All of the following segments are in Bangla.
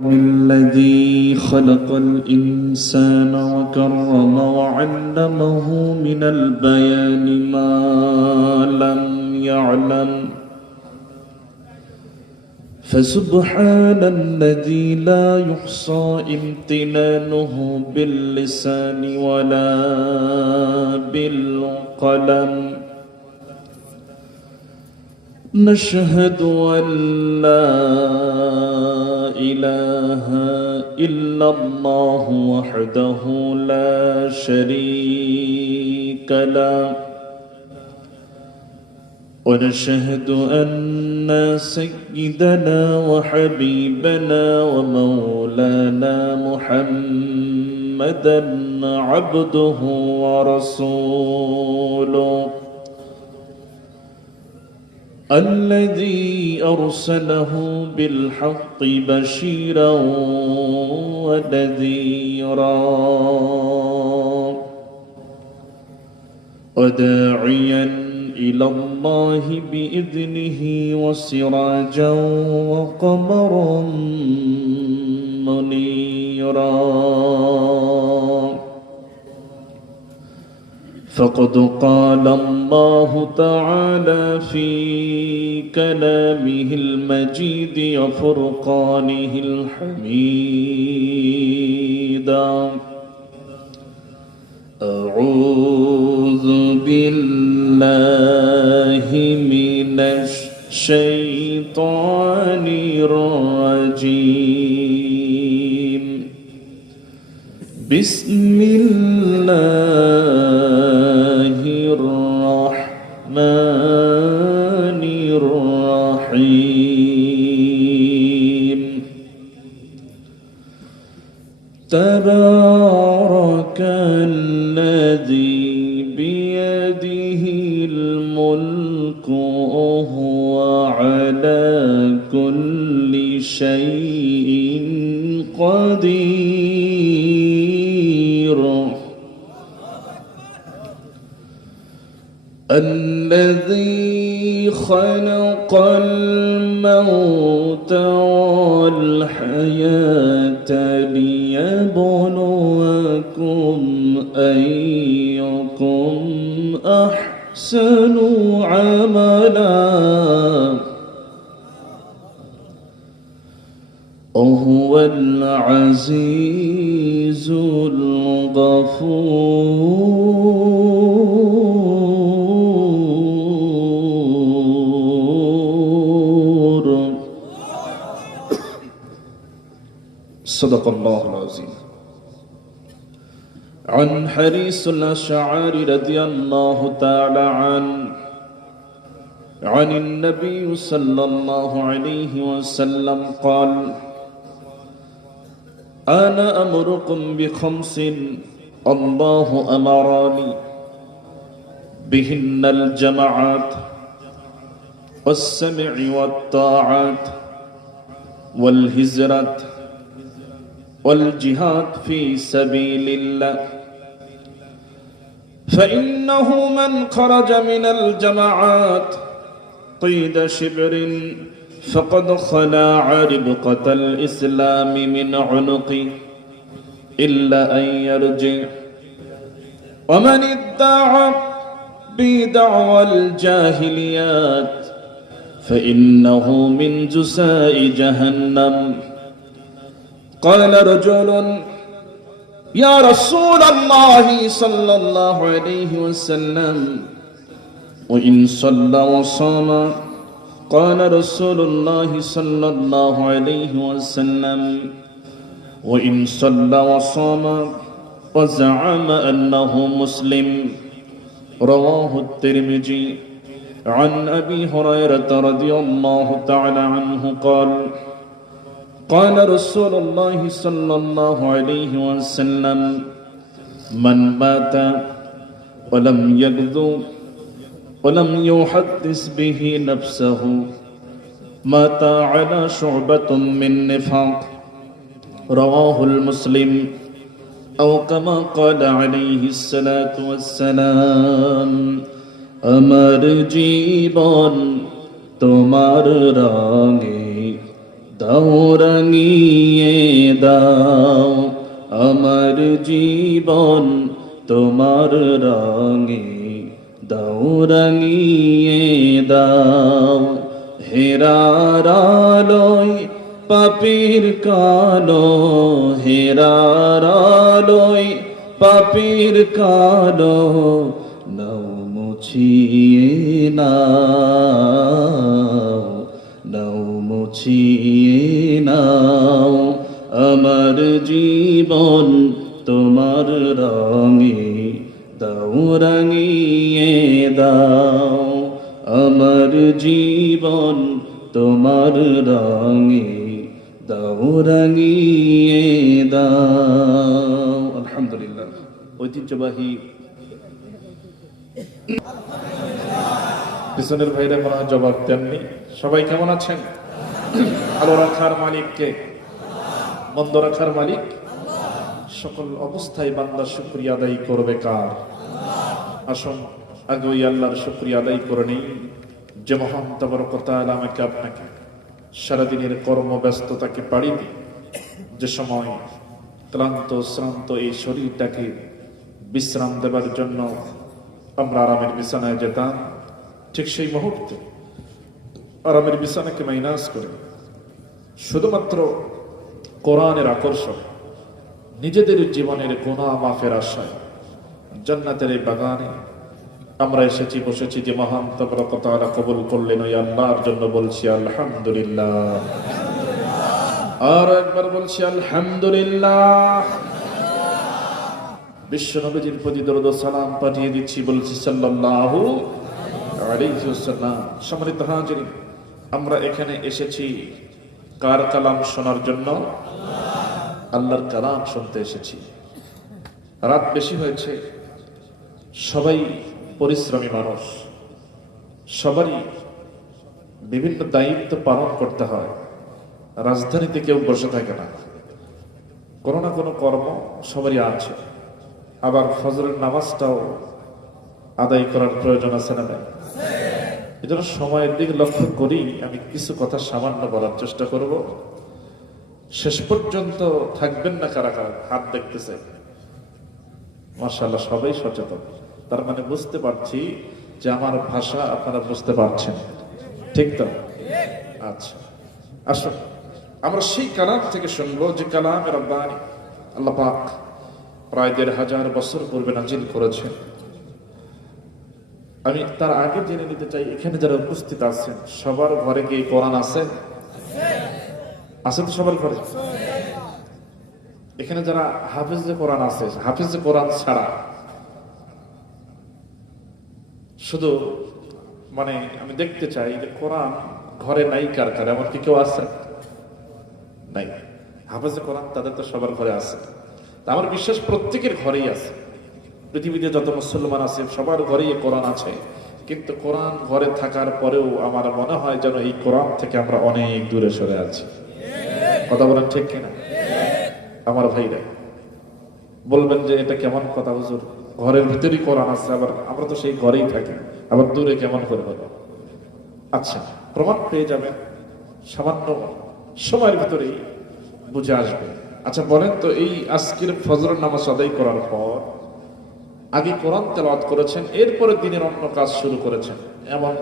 الذي خلق الإنسان وكرم وعلمه من البيان ما لم يعلم فسبحان الذي لا يحصى امتنانه باللسان ولا بالقلم. نشهد أن لا إله إلا الله وحده لا شريك له، ونشهد أن سيدنا وحبيبنا ومولانا محمدا عبده ورسوله الذي أرسله بالحق بشيرا ونذيرا وداعيا إلى الله بإذنه وسراجا وقمرا منيرا. فقد قال الله تعالى في كلامه المجيد وفرقانه الحميد: أعوذ بالله من الشيطان الرجيم. بسم الله الرحمن الرحيم. تبارك الذي بيده الملك وهو على كل شيء قدير. الذي خلق الموت والحياة ليبلوكم أيكم أحسن عملا وهو العزيز الغفور. صدق الله العظيم. عن حريص الأشعري رضي الله تعالى عنه عن النبي صلى الله عليه وسلم قال: أنا أمركم بخمس الله أمرني بهن: الجماعات والسمع والطاعات والهجرة والجهاد في سبيل الله. فإنه من خرج من الجماعات قيد شبر فقد خلع ربقة الإسلام من عنقه إلا أن يرجع. ومن ادعى بدعوى الجاهليات فإنه من جزاء جهنم. قال رجل: يا رسول الله صلى الله عليه وسلم، وإن صلى وصام؟ قال رسول الله صلى الله عليه وسلم: وإن صلى وصام وزعم أنه مسلم. رواه الترمذي. عن أبي هريرة رضي الله تعالى عنه قال: قال رسول الله صلى الله عليه وسلم: من مات ولم يغزو ولم يحدث به نفسه مات على شعبة من نفاق. رواه المسلم. أو كما قال عليه الصلاة والسلام: আমার জীবন তোমার রঙে দাও রাঙিয়ে দাও আমার জীবন তোমার রঙে, দাও রাঙিয়ে দাও হেরার আলোয় পাপীর কালো, হেরার আলোয় পাপীর কালো, নাও মুছিয়ে নাও, নাও মুছিয়ে নাও আমার জীবন তোমার রঙে, দাও রাঙিয়ে দাও আমার জীবন তোমার রঙে, দাও রাঙিয়ে দাও। আলহামদুলিল্লাহ। ঐতিহ্যবাহী পিছনের ভাইরা মনে হয় জবাব দেননি। সবাই কেমন আছেন? ভালো রাখার মালিককে, মন্দ রাখার মালিক। সকল অবস্থায় বান্দা শুকরিয়া আদায় করবে কার? আসুন আগে ওই আল্লাহর শুকরিয়া আদায় করে নিই যে মহান তাবারক ওয়া তাআলা আমাকে আপনাকে সারাদিনের কর্মব্যস্ততাকে পাড়ি দিয়ে যে সময় ক্লান্ত শ্রান্ত এই শরীরটাকে বিশ্রাম দেবার জন্য আমরা আরামের বিছানায় যেতাম, ঠিক সেই মুহূর্তে আরামের বিছানাকে মাইনাস করে শুধুমাত্র কোরআনের আকর্ষণ, নিজেদের জীবনের গুনাহ মাফের আশায় জান্নাতের এই বাগানে আমরা এসেছি, বসেছি। যে মহান তাবারক ওয়া তাআলা কবুল করলেন, ওই আল্লাহর জন্য বলছি আলহামদুলিল্লাহ। আর একবার বলছি আলহামদুলিল্লাহ। বিশ্ব নবীজির প্রতি দরুদ ও সালাম পাঠিয়ে দিচ্ছি, বলছি সাল্লাল্লাহু আলাইহি ওয়াসাল্লাম। সম্মানিত হাজিরিন, আমরা এখানে এসেছি কার কালাম শোনার জন্য? আল্লাহর কালাম শুনতে এসেছি। রাত বেশি হয়েছে, সবাই পরিশ্রমী মানুষ, সবারই বিভিন্ন দায়িত্ব পালন করতে হয়। রাজধানীতে কেউ বসে থাকে না, কোনো না কোনো কর্ম সবারই আছে। আবার ফজরের নামাজটাও আদায় করার প্রয়োজন আছে না? নাই? এই জন্য সময়ের দিকে লক্ষ্য করি আমি কিছু কথা সামান্য বলার চেষ্টা করব। শেষ পর্যন্ত থাকবেন না কারা কারা? হাত দেখতেছে, মাশাআল্লাহ সবাই সচেতন। তার মানে বুঝতে পারছি যে আমার ভাষা আপনারা বুঝতে পারছেন, ঠিক তো? আচ্ছা, আসুন আমরা সেই কালাম থেকে শুনবো যে কালামে রব্বানি আল্লাহ পাক প্রায় ১৫০০ বছর পূর্বে নাজিল করেছেন। আমি তার আগে জেনে নিতে চাই, এখানে যারা উপস্থিত আছেন সবার ঘরে কি কোরআন আছে? আছে তো সবার ঘরে? এখানে যারা হাফেজে কোরআন আছে, হাফেজে কোরআন ছাড়া শুধু মানে আমি দেখতে চাই যে কোরআন ঘরে নাই কার কার? এমন কি কেউ আছে? নাই। হাফেজে কোরআন তাদের তো সবার ঘরে আছে। আমার বিশ্বাস প্রত্যেকের ঘরেই আছে। পৃথিবীতে যত মুসলমান আছে সবার ঘরেই কোরআন আছে, কিন্তু কোরআন ঘরে থাকার পরেও আমার মনে হয় যেন এই কোরআন থেকে আমরা অনেক দূরে সরে আছি। কথা বলেন ঠিক কিনা? আমার ভাইরা বলবেন যে এটা কেমন কথা হুজুর, ঘরের ভিতরেই কোরআন আছে, আবার আমরা তো সেই ঘরেই থাকি, আবার দূরে কেমন করে হলো? আচ্ছা, প্রমাণ পেয়ে যাবেন, সামান্য সময়ের ভিতরেই বুঝে আসবে। আচ্ছা বলেন তো, এই আজকের ফজরের নামাজ আদায় করার পর আগে কোরআন তেলাওয়াত করেছেন, এরপরে দিনের অন্য কাজ শুরু করেছেন, এমন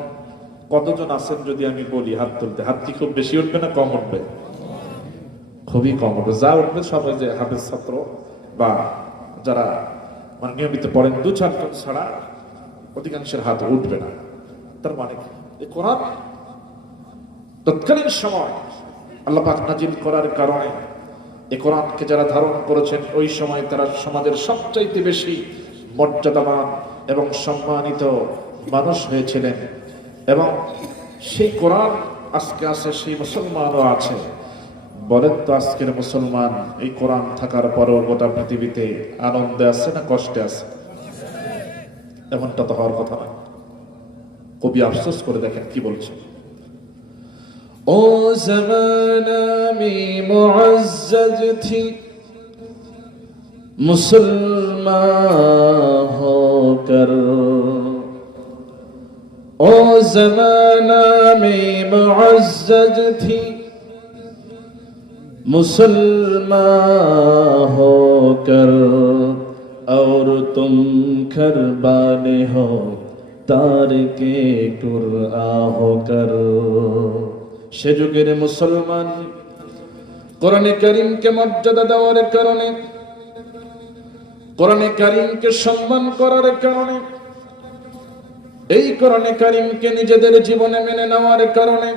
কতজন আছেন? যদি আমি বলি হাত তুলতে, হাত কি খুব বেশি উঠবে না কম উঠবে? খুবই কম উঠবে। যা উঠবে সবাই যে হাফেজ ছাত্র বা যারা মানে নিয়মিত পড়েন, ২-৪ জন ছাড়া অধিকাংশের হাত উঠবে না। তার মানে এই কোরআন তৎকালীন সময় আল্লাহ পাক নাজিল করার কারণে এই কোরআনকে যারা ধারণ করেছেন ওই সময় তারা সমাজের সবচাইতে বেশি মর্যাদাবান এবং সম্মানিত মানুষ হয়েছিলেন। এবং সেই কোরআন আজকে আছে, সেই মুসলমানও আছে। বলেন তো আজকের মুসলমান এই কোরআন থাকার পরেও গোটা পৃথিবীতে আনন্দে আছে না কষ্টে আছে? এমনটা তো হওয়ার কথা না। কবি আফসোস করে দেখেন কি বলছে। ও জামানা মে মুআজ্জাজ থি মুসলমান হোকর, ও জামানা মে মুআজ্জাজ থি मुसलमान होकर और तुम खरबाने हो तारके कुरआ होकर। সে যুগের মুসলমান কোরআনে কারীমকে মর্যাদা দেওয়ার কারণে, কোরআনে কারীমকে সম্মান করার কারণে, এই কোরআনে কারীমকে নিজেদের জীবনে মেনে নেওয়ার কারণে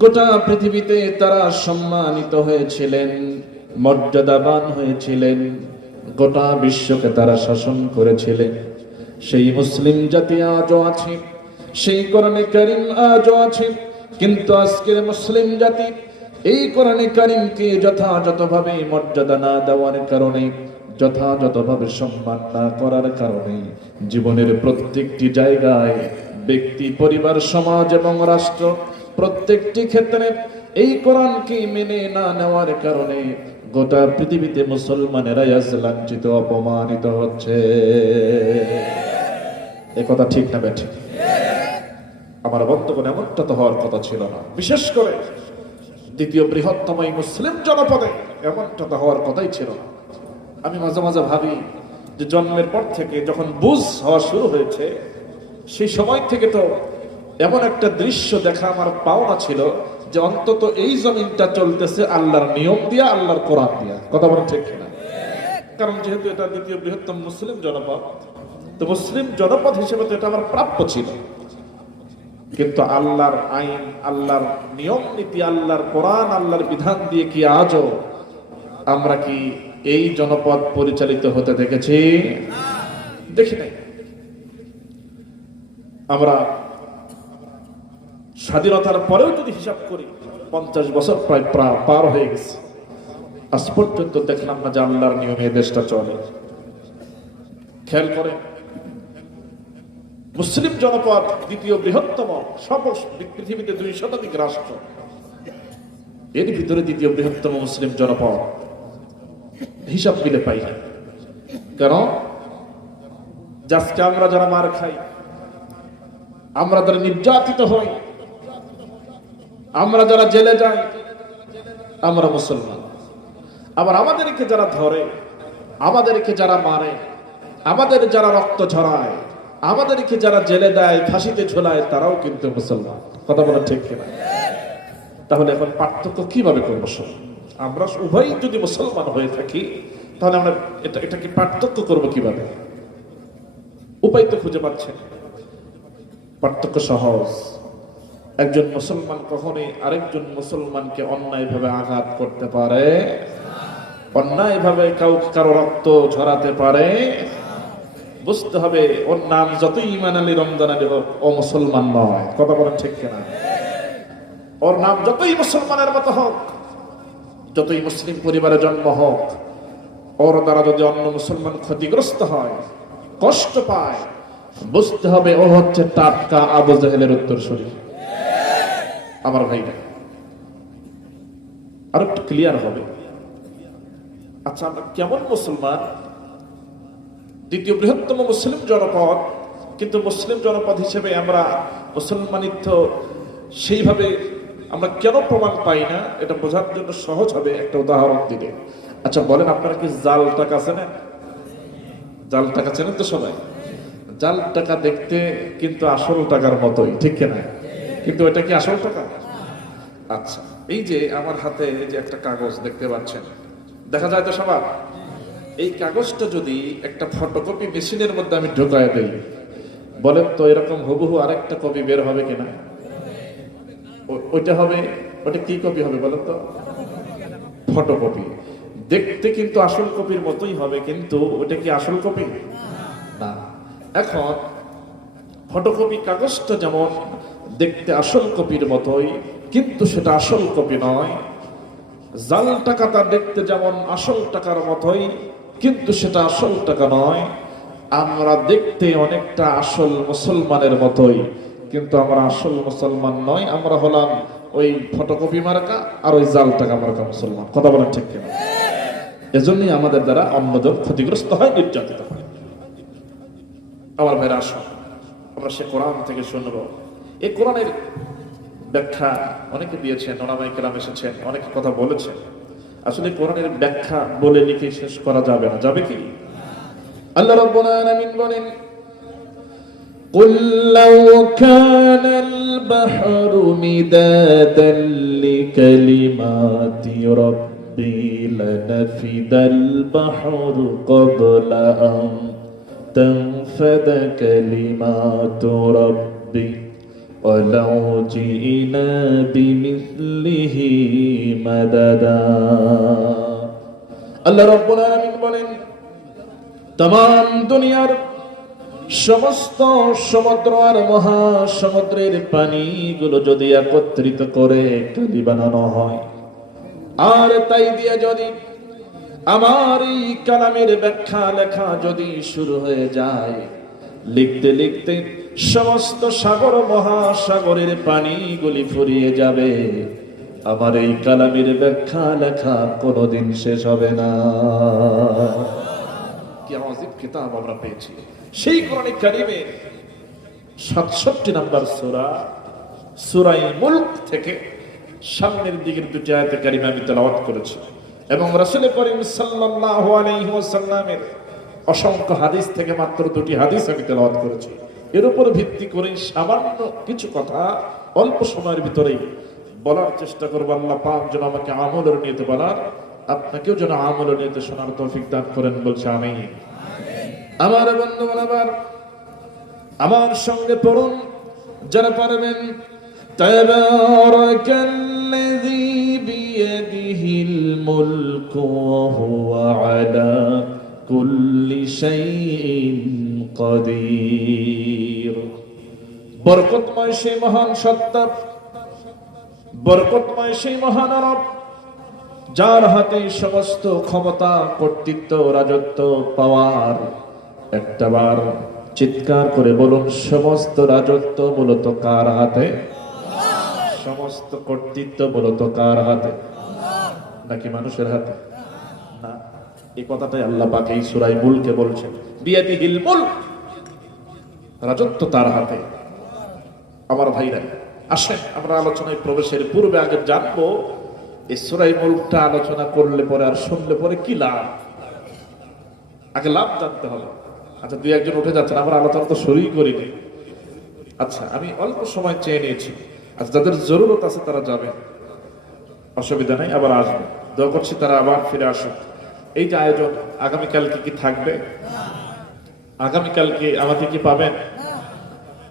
গোটা পৃথিবীতে তারা সম্মানিত হয়েছিলেন, মর্যাদাবান হয়েছিলেন, গোটা বিশ্বকে তারা শাসন করেছিলেন। সেই মুসলিম জাতি আজও আছে, সেই কোরআনে কারীম আজও আছে। কিন্তু আজকের মুসলিম জাতি এই কোরআনে কারীমকে যথাযথভাবে মর্যাদা না দেওয়ার কারণে, যথাযথভাবে সম্মান না করার কারণে জীবনের প্রত্যেকটি জায়গায় ব্যক্তি, পরিবার, সমাজ এবং রাষ্ট্র প্রত্যেকটি ক্ষেত্রে এই কোরআনকে মেনে না নেওয়ার কারণে গোটা পৃথিবীতে মুসলমানেরা আজ লাঞ্ছিত, অপমানিত হচ্ছে। এ কথা ঠিক না বেঠিক? আমার বন্ধুগণ, এমনটা তো হওয়ার কথা ছিল না। বিশেষ করে দ্বিতীয় বৃহত্তম এই মুসলিম জনপদে এমনটা তো হওয়ার কথাই ছিল না। আমি মাঝে মাঝে ভাবি যে জন্মের পর থেকে যখন বুঝ হওয়া শুরু হয়েছে, সেই সময় থেকে তো এমন একটা দৃশ্য দেখা আমার পাওনা ছিল যে অন্তত এই জমিনটা চলতেছে আল্লাহর নিয়ম দিয়া, আল্লাহর কোরআন দিয়া। কথা বলেন ঠিক কিনা? কারণ যেহেতু এটা দ্বিতীয় বৃহত্তম মুসলিম জনপদ, তো মুসলিম জনপদ হিসেবে তো এটা আমার প্রাপ্য ছিল। কিন্তু আল্লাহর আইন, আল্লাহর নিয়ম নীতি, আল্লাহর কোরআন, আল্লাহর বিধান দিয়ে কি আজও আমরা কি এই জনপদ পরিচালিত হতে দেখেছি? দেখি নাই। আমরা স্বাধীনতার পরেও যদি হিসাব করি, 50 বছর প্রায় পার হয়ে গেছে, আজ পর্যন্ত দেখলাম না যে আল্লাহর নিয়মে দেশটা চলে। খেয়াল করে, মুসলিম জনপদ দ্বিতীয় বৃহত্তম, পৃথিবীতে 2 শতাধিক রাষ্ট্র, এর ভিতরে দ্বিতীয় বৃহত্তম মুসলিম জনপদ হিসাব মিলে পাই না। কারণ আজকে আমরা যারা মার খাই, আমরা যারা নির্যাতিত হই, আমরা যারা জেলে যাই, আমরা মুসলমান। আবার আমাদেরকে যারা ধরে, আমাদেরকে যারা মারে, আমাদের যারা রক্ত ঝরায়, আমাদেরকে যারা জেলে দেয়, ফাঁসিতে ঝোলায়, তারাও কিন্তু মুসলমান। কথা বলা ঠিক কিনা? তাহলে এখন পার্থক্য কিভাবে করবো? আমরা উভয়ই যদি মুসলমান হয়ে থাকি, তাহলে আমরা এটাকে পার্থক্য করবো কিভাবে? উপায় তো খুঁজে পাচ্ছেন। পার্থক্য সহজ। একজন মুসলমান কখনোই আরেকজন মুসলমানকে অন্যায়ভাবে আঘাত করতে পারে, অন্যায়ভাবে কারো রক্ত ঝরাতে পারে। বুঝতে হবে, ওর নাম যতই ঈমান আলী, রমজান আলী হোক, ও মুসলমান নয়। কথা বলেন ঠিক কিনা? ওর নাম যতই মুসলমানের মতো হোক, যতই মুসলিম পরিবারে জন্ম হোক, ওর দ্বারা যদি অন্য মুসলমান ক্ষতিগ্রস্ত হয়, কষ্ট পায়, বুঝতে হবে ও হচ্ছে টাটকা আবু জাহেলের উত্তরসূরি। আমার ভাইরা, আর একটু ক্লিয়ার হবে। আচ্ছা, আমরা কেমন মুসলমান? দ্বিতীয় বৃহত্তম মুসলিম জনপদ, কিন্তু মুসলিম জনপদ হিসেবে আমরা মুসলমানিত্ব সেইভাবে আমরা কেন প্রমাণ পাই না, এটা বোঝার জন্য সহজ হবে একটা উদাহরণ দিলে। আচ্ছা বলেন, আপনারা কি জাল টাকা চেনেন? জাল টাকা চেনেন তো সবাই? জাল টাকা দেখতে কিন্তু আসল টাকার মতোই, ঠিক কিনা? কিন্তু এটা কি আসল টাকা? আচ্ছা, এই যে আমার হাতে যে একটা কাগজ দেখতে পাচ্ছেন, দেখা যায় তো সবার? এই কাগজটা যদি একটা ফটোকপি মেশিনের মধ্যে আমি ঢোকায় দিই, বলেন তো এরকম হুবহু আরেকটা কপি বের হবে কিনা? ওইটা হবে, ওটা কি কপি হবে বলেন তো? ফটোকপি। দেখতে কিন্তু আসল কপির মতোই হবে, কিন্তু ওটা কি আসল কপি না। এখন ফটোকপি কাগজটা যেমন দেখতে আসল কপির মতোই, কিন্তু সেটা আসল কপি নয়। জাল টাকাটা দেখতে যেমন আসল টাকার মতোই, কিন্তু সেটা আসল টাকা নয়। আমরা দেখতে অনেকটা আসল মুসলমানের মতোই, কিন্তু আমরা আসল মুসলমান নয়। আমরা হলাম ওই ফটোকপি মার্কা আর ওই জাল টাকা মার্কা মুসলমান। কথা বলেন ঠিক কিনা? এজন্যই আমাদের দ্বারা অন্যজন ক্ষতিগ্রস্ত হয়, নির্যাতিত হয়। আমার ভাইরা, আসো আমরা সে কোরআন থেকে শুনবো। এই কোরআনের ব্যাখ্যা অনেকে দিয়েছেন, ওলামায়ে কেরাম এসেছেন, অনেকে কথা বলেছেন। আসলে কোরআনের ব্যাখ্যা বলে লিখে শেষ করা যাবে না, যাবে কি? আল্লাহ রাব্বুল আলামিন বলেন, قل لو كان البحر مدادا لكلمات ربي لنفد البحر قبل أن تنفد كلمات ربي ولو جئنا بمثله مددا। আল্লাহ রাব্বুল আলামিন বলেন, तमाम দুনিয়ার সমস্ত সমুদ্র আর মহাসমুদ্রের পানিগুলো যদি একত্রিত করে কালি বানানো হয়, আর তাই দিয়ে যদি আমার এই কালামের ব্যাখ্যা লেখা যদি শুরু হয়ে যায়, লিখতে লিখতে সমস্ত সাগর মহাসাগরের পানিগুলি ফুরিয়ে যাবে, আমার এই কালামের ব্যাখ্যা লেখা কোনোদিন শেষ হবে না। কি আযীম কিতাব আমরা পেয়েছি। সেই কোরআনে কারীমের ৬৭ নম্বর সূরা, সূরা মুলক থেকে সামনের দিকের দুটি আয়াতে কারিমা আমি তেলাওয়াত করেছি, এবং রাসূল করিম সাল্লাল্লাহু আলাইহি ওয়াসাল্লামের অসংখ্য হাদিস থেকে মাত্র দুটি হাদিস আমি তেলাওয়াত করেছি। এর উপর ভিত্তি করে সামান্য কিছু কথা অল্প সময়ের ভিতরেই বলার চেষ্টা করব। আল্লাহ পাক যেন আমাকে আমলের নিয়তে বলার, আপনাকেও যেন আমলের নিয়তে শোনার তৌফিক দান করেন, বলছে আমিন। আমার বন্ধুগণ, আবার আমার সঙ্গে পড়ুন যারা পারবেন, তাবারাকাল্লাযী বিয়াদিহিল মুলকু ওয়া হুয়া আলা কুল্লি শাইইন কাদির। বরকতময় সেই মহান সত্তা, বরকতময় সেই মহান রব, যার হাতে সমস্ত ক্ষমতা, কর্তৃত্ব, রাজত্ব, পাওয়ার। একটাবার চিৎকার করে বলুন, সমস্ত রাজত্ব মূলত কার হাতে? সমস্ত কর্তৃত্ব মূলত কার হাতে? নাকি মানুষের হাতে? না, এই কথাটাই আল্লাহ পাক এই সূরা মুলকে বলছেন, বিয়াদিহিল মুলক, রাজত্ব তার হাতে। আমার ভাইরা, আসেন আমরা আলোচনায় প্রবেশের পূর্বে আগে জানবো এই সূরা মুলকটা আলোচনা করলে পরে আর শুনলে পরে কি লাভ। আগে লাভ জানতে হবে। আচ্ছা, দুই একজন উঠে যাচ্ছেন, আমরা আলোচনা তো শুরুই করিনি। আচ্ছা, আমি অল্প সময় চেয়ে নিয়েছি। আচ্ছা, যাদের জরুরত আছে তারা যাবে, অসুবিধা নেই, আবার আসবে। দোয়া করছি তারা আবার ফিরে আসুক। এই যে আয়োজন, আগামীকালকে কি থাকবে? আগামীকালকে আমাকে কি পাবেন?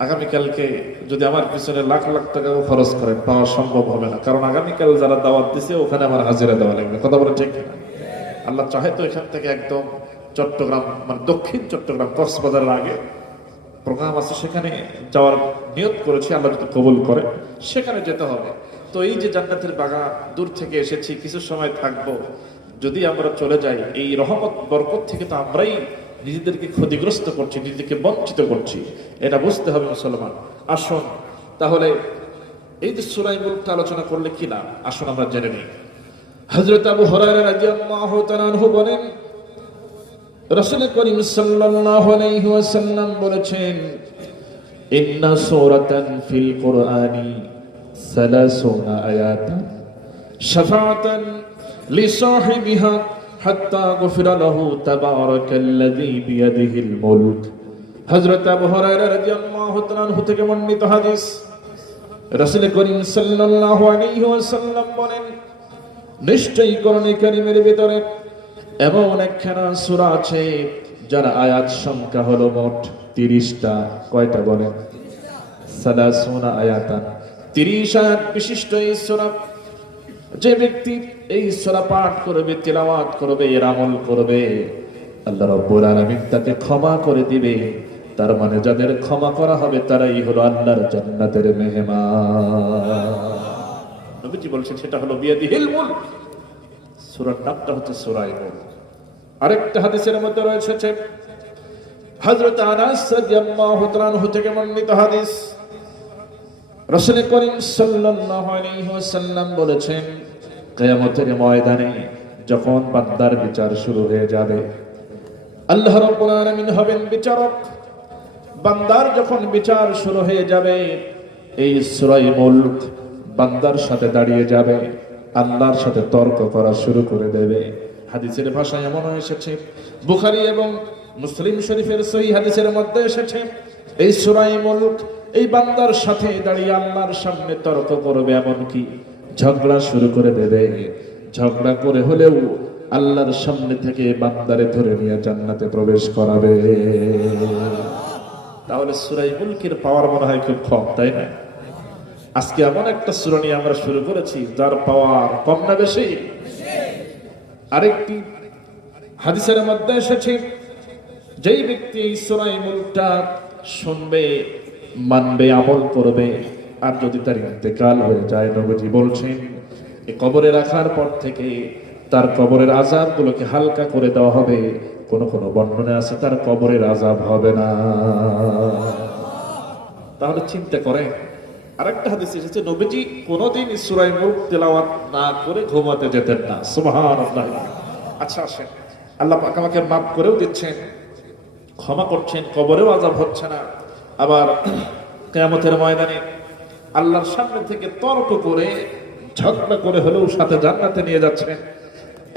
আগামীকালকে যদি আমার পিছনে লাখ লাখ টাকা খরচ করেন, পাওয়া সম্ভব হবে না, কারণ আগামীকাল যারা দাওয়াত দিছে ওখানে আমার হাজিরা দেওয়া লাগবে। কথা বলে ঠিক না? আল্লাহ চাহে তো এখান থেকে একদম চট্টগ্রাম, মানে দক্ষিণ চট্টগ্রাম কক্সবাজারের আগে প্রোগ্রাম আছে, সেখানে যাওয়ার নিয়ত করেছি। আল্লাহ যদি কবুল করে সেখানে যেতে হবে। তো এই যে জান্নাতের বাগান, দূর থেকে এসেছি, কিছু সময় থাকবো। যদি আমরা চলে যাই, এই রহমত বরকত থেকে তো আমরাই নিজেদেরকে ক্ষতিগ্রস্ত করছি, নিজেদেরকে বঞ্চিত করছি, এটা বুঝতে হবে মুসলমান। আসুন তাহলে এই যে সূরা মুলক আলোচনা করলে কি না, আসুন আমরা জেনে নিই। হযরত আবু হুরায়রা রাদিয়াল্লাহু তাআলা আনহু বলেন, রাসূল করিম সাল্লাল্লাহু আলাইহি ওয়াসাল্লাম বলেছেন, ইন্না সূরাতান ফিল কুরআনি 30 আয়াতান শাফাআতান লিসাহিবিহা হাত্তা গুফিরা লাহু তাবারাকাল্লাযী বিয়াদিহিল মুলক। হযরত আবু হুরায়রা রাদিয়াল্লাহু তাআলা আনহু থেকে বর্ণিত হাদিস, রাসূল করিম সাল্লাল্লাহু আলাইহি ওয়াসাল্লাম বলেন, নিশ্চয়ই কোরআনে কারীমের ভিতরে এমন একখানা সূরা আছে যার আয়াত সংখ্যা হলো মোট 30টা। কয়টা বলেন? 30 আয়াতান, 30 আয়াত বিশিষ্ট এই সূরা। যে ব্যক্তি এই সূরা পাঠ করবে, তিলাওয়াত করবে, এর আমল করবে, আল্লাহ রাব্বুল আলামিন তাকে ক্ষমা করে দিবে। তার মানে যাদের ক্ষমা করা হবে তারাই হলো আল্লাহর জান্নাতের মেহমান। নবীজি বলছেন সেটা হলো বিয়াদিহিল মুলক। সূরার নামটা হচ্ছে সূরা মুলক। আরেকটা হাদিসের মধ্যে রয়েছে হযরত আনাস রাদিয়াল্লাহু তাআলা আনহু থেকে বর্ণিত হাদিস, রাসূল করিম সাল্লাল্লাহু আলাইহি ওয়াসাল্লাম বলেছেন, কিয়ামতের ময়দানে যখন বান্দার বিচার শুরু হয়ে যাবে, আল্লাহ রাব্বুল আলামিন হবেন বিচারক। বান্দার যখন বিচার শুরু হয়ে যাবে, এই সূরা মুলক বান্দার সাথে দাঁড়িয়ে যাবে, আল্লাহর সাথে তর্ক করা শুরু করে দেবে। হাদিসের ভাষায় এমন এসেছে, বুখারী এবং মুসলিম শরীফের সহিহ হাদিসের মধ্যে এসেছে, এই সূরা মুলক এই বান্দার সাথে দাঁড়িয়ে আল্লাহর সামনে তর্ক করবে, এমনকি ঝগড়া শুরু করে দেবে। ঝগড়া করে হলেও আল্লাহর সামনে থেকে বান্দারে ধরে নিয়ে জান্নাতে প্রবেশ করাবে। তাহলে সূরা মুলকের পাওয়ার মনে হয় খুব কম, তাই না? আজকে এমন একটা সূরা নিয়ে আমরা শুরু করেছি যার পাওয়ার কম না বেশি? আরেকটি হাদিসের মধ্যে এসেছে, যেই ব্যক্তি এই সূরা মুলকটা শুনবে, মানবে, আমল করবে, আর যদি তার ইন্তেকাল হয়ে যায়, নবীজি বলছেন এই কবরে রাখার পর থেকে তার কবরের আযাবগুলোকে হালকা করে দেওয়া হবে। কোন কোন বর্ণনা আছে তার কবরের আযাব হবে না। তাহলে চিন্তা করে, আরেকটা হাদিস এসেছে, নবীজি কোনোদিন সূরা মুলক তেলাওয়াত না করে ঘুমাতে যেতেন না। সুবহানাল্লাহ। আচ্ছা আসেন, আল্লাহ পাক আমাকে মাফ করেও দিচ্ছেন, ক্ষমা করছেন, কবরেও আযাব হচ্ছে না, আবার কিয়ামতের ময়দানে আল্লাহর সামনে থেকে তর্ক করে ঝগড়া করে হলেও সাথে জান্নাতে নিয়ে যাচ্ছেন।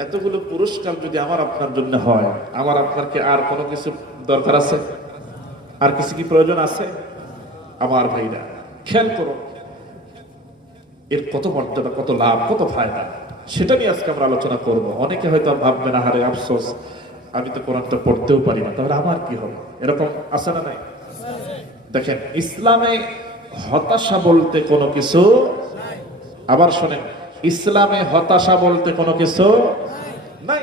এতগুলো পুরস্কার যদি আমার আপনার জন্য হয়, আমার আপনার কি আর কোনো কিছু দরকার আছে? আর কিছু কি প্রয়োজন আছে? আমার ভাইরা খেয়াল করো, এর কত মর্যাদা, কত লাভ, কত ফায়দা, সেটা নিয়ে আজকে আমরা আলোচনা করব। অনেকে হয়তো ভাববে না, হারে আফসোস, আমি তো কোরআনটা পড়তেও পারি না, তাহলে আমার কি হবে? এরকম আছে না নাই? দেখেন, ইসলামে হতাশা বলতে কোনো কিছু, আবার শোনেন, ইসলামে হতাশা বলতে কোনো কিছু নাই।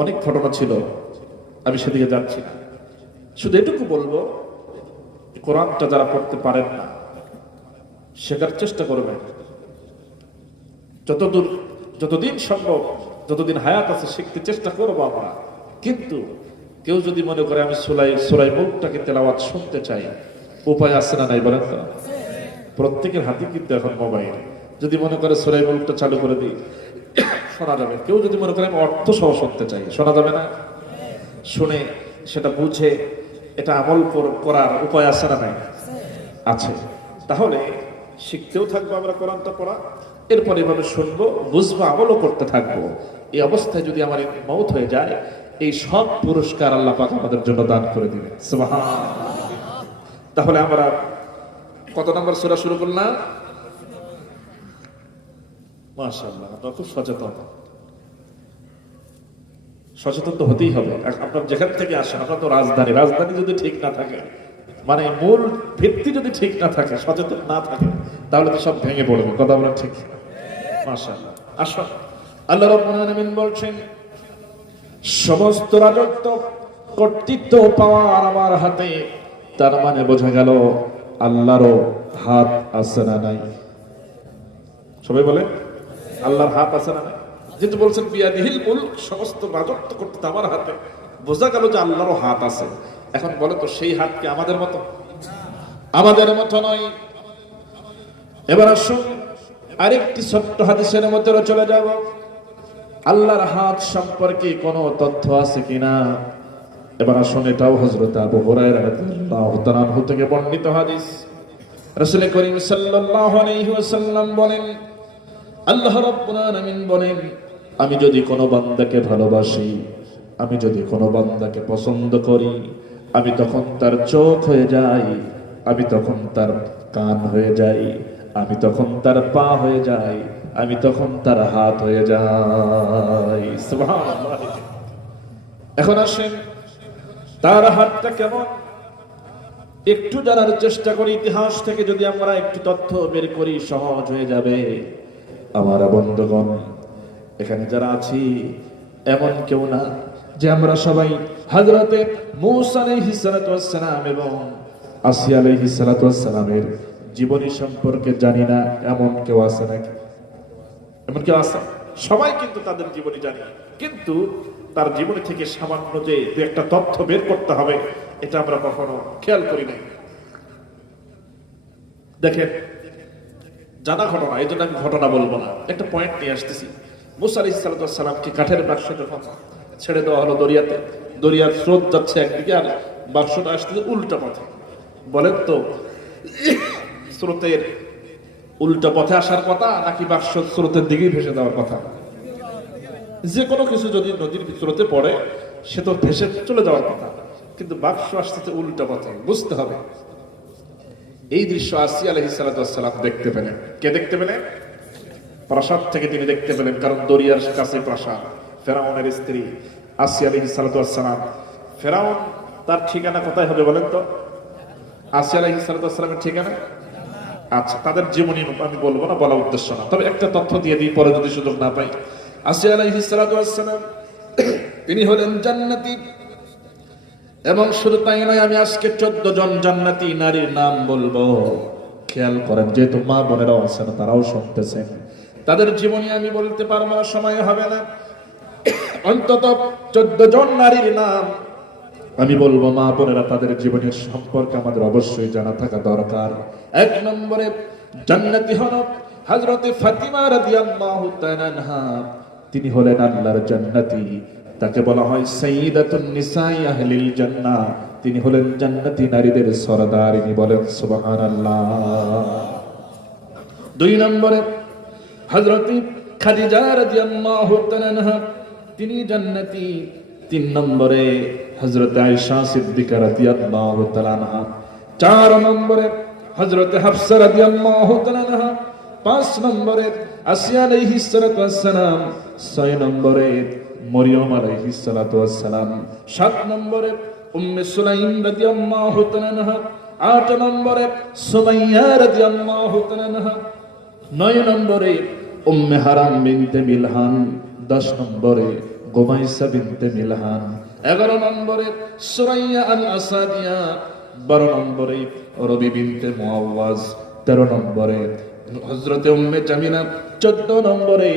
অনেক ঘটনা ছিল, আমি সেদিকে যাচ্ছি না। শুধু এটুকু বলবো, কোরআনটা যারা পড়তে পারেন না, শেখার চেষ্টা করবেন। যতদিন সম্ভব, যতদিন হায়াত আছে, শিখতে চেষ্টা করবো আমরা। কিন্তু কেউ যদি মনে করে আমি সূরা মুলকটাকে তেলাওয়াত শুনতে চাই, উপায় আছে না নাই বলেন তো? প্রত্যেকের হাতে কিন্তু এখন মোবাইল। যদি মনে করে সূরা মুলকটা চালু করে দিই, শোনা যাবে। কেউ যদি মনে করে আমি অর্থ সহ শুনতে চাই, শোনা যাবে না? শুনে সেটা বুঝে এটা আমল করার উপায় আছে না নাই? আছে। তাহলে শিখতেও থাকবো আমরা কোরআনটা পড়া, এরপর এভাবে শুনবো, বুঝবো, আমলও করতে থাকবো। এই অবস্থায় যদি আমার মওত হয়ে যায়, এই সব পুরস্কার আল্লাহ পাক আমাদের জন্য দান করে দিবেন। সুবহানাল্লাহ। তাহলে আমরা কত নম্বর সূরা শুরু করলাম? মাশাআল্লাহ, আপনারা খুব সচেতন তো হতেই হবে। আপনার যেখান থেকে আসেন, আপনার তো রাজধানী যদি ঠিক না থাকে, মানে মূল ভিত্তি যদি ঠিক না থাকে, সচেতন না থাকে, তাহলে তো সব ভেঙে পড়বে। কথা বলেন ঠিক? মাশাআল্লাহ। আসুন, আল্লাহ রাব্বুল আলামিন বলছেন, সমস্ত রাজত্ব, কর্তৃত্ব, পাওয়ার আমার হাতে। তার মানে বোঝা গেল আল্লাহরও হাত আছে না নাই? সবাই বলে আল্লাহর হাত আছে না নাই? যেহেতু বলছেন বিয়াদিহিল মুলক, সমস্ত রাজত্ব কর্তৃত্ব আমার হাতে, বোঝা গেল যে আল্লাহরও হাত আছে। এখন বলে তো, সেই হাত কি আমাদের মতো? আমাদের মতো নয়। এবার আসুন আরেকটি ছোট্ট হাদিসের মধ্যে চলে যাব। আল্লাহর হাত সম্পর্কে কোনো তথ্য আছে কিনা? এবার আসুন, এটাও হযরত আবু হুরায়রা রাদিয়াল্লাহু তাআলা আনহু থেকে বর্ণিত হাদিস। রাসূল করিম সাল্লাল্লাহু আলাইহি ওয়াসাল্লাম বলেন, আল্লাহ রাব্বুল আলামিন বলেন, আমি যদি কোনো বান্দাকে ভালোবাসি, আমি যদি কোনো বান্দাকে পছন্দ করি, আমি তখন তার চোখ হয়ে যাই, আমি তখন তার কান হয়ে যাই, আমি তখন তার পা হয়ে যাই, আমি তখন তার হাত হয়ে যাই। সুবহানাল্লাহ। এখন আসেন, তার হাতটা কেমন একটু জানার চেষ্টা করি। ইতিহাস থেকে যদি আমরা একটু তথ্য বের করি, সহজ হয়ে যাবে। আমার বন্ধুগণ, এখানে যারা আছি, এমন কেউ না যে আমরা সবাই হযরতে মূসা আলাইহিস সালাতু ওয়াস সালাম এবং আসিয়া আলাইহিস সালাতু ওয়াস সালামের জীবনী সম্পর্কে জানি না। এমন কেউ আছে নাকি? এমন কেউ আছে? সবাই কিন্তু তাদের জীবনী জানি, কিন্তু তার জীবনী থেকে সামান্য যে দু একটা তথ্য বের করতে হবে, এটা আমরা কখনো খেয়াল করি নাই। দেখেন, জানা ঘটনা, এই জন্য আমি ঘটনা বলবো না, একটা পয়েন্ট নিয়ে আসতেছি। মূসা আলাইহিস সালাতু ওয়াস সালামকে কাঠের বাক্সে যখন ছেড়ে দেওয়া হলো দরিয়াতে, দরিয়ার স্রোত যাচ্ছে একদিকে আর বাক্সটা আসতেছে উল্টা পথে। বলেন তো স্রোতের উল্টো পথে আসার কথা নাকি বাক্স স্রোতের দিকেই ভেসে যাওয়ার কথা? যে কোনো কিছু যদি নদীর স্রোতে পড়ে সে তো ভেসে চলে যাওয়ার কথা, কিন্তু বাক্স আসতে উল্টো পথে, বুঝতে হবে। এই দৃশ্য আসিয়া আলাইহিস সালাম দেখতে পেলেন। কে দেখতে পেলেন? প্রাসাদ থেকে তিনি দেখতে পেলেন, কারণ দরিয়ার কাছে প্রাসাদ। ফেরাউনের স্ত্রী আসিয়া আলাইহিস সালাম। ফেরাউন তার ঠিকানা কোথায় হবে বলেন তো? আসিয়া আলাইহিস সালামের ঠিকানা? আচ্ছা, তাদের জীবনী আমি বলবো না, বলা উদ্দেশ্য না, তবে একটা তথ্য দিয়ে দিই পরে যদি সুযোগ না পাই। আসিয়া আলাইহিস সালাম তিনি হলেন জান্নাতি, এবং শুধু তাই নয়, আমি আজকে 14 জন জান্নাতি নারীর নাম বলবো। খেয়াল করেন, যেহেতু মা বোনেরাও আছেন, তারাও শুনতেছেন, তাদের জীবনী আমি বলতে পারবো না, সময় হবে না। অন্তত 14 জন নারীর নাম আমি বলবো, মা বোনেরা তাদের জীবনের সম্পর্কে আমাদের অবশ্যই জানা থাকা দরকার। 1 নম্বরে জান্নাতি হন হযরত ফাতিমা রাদিয়াল্লাহু তাআলা আনহা। তিনি হলেন আল্লাহর জান্নাতি, তাকে বলা হয় সাইয়্যিদাতুন নিসাই আহলিল জান্নাহ। তিনি হলেন জান্নাতি নারীদের সরদারিনী, বলেন সুবহানাল্লাহ। 2 নম্বরে হযরত খাদিজা রাদিয়াল্লাহু তাআলা আনহা, তিনি জান্নাতি। 3 নম্বরে হযরত আয়েশা সিদ্দিকা রাদিয়াল্লাহু তাআলা আনহা। 4 নম্বরে হযরত হাফসা রাদিয়াল্লাহু তাআলা আনহা। 5 নম্বরে আসিয়া আলাইহিস সালাম। 6 নম্বরে মরিয়ম আলাইহিস সালাম। 7 নম্বরে উম্মে সুলাইম রাদিয়াল্লাহু তাআলা আনহা। 8 নম্বরে সুমাইয়া রাদিয়াল্লাহু তাআলা আনহা। 9 নম্বরে উম্মে হারাম বিনতে মিলহান। 10 নম্বরে গুমাইসা বিনতে মিলহান। 11 নম্বরে সুরাইয়া আল আসাদিয়া। 12 নম্বরে রবি বিনতে মুআওয়াজ। 13 নম্বরে হযরত উম্মে জামিলা। 14 নম্বরে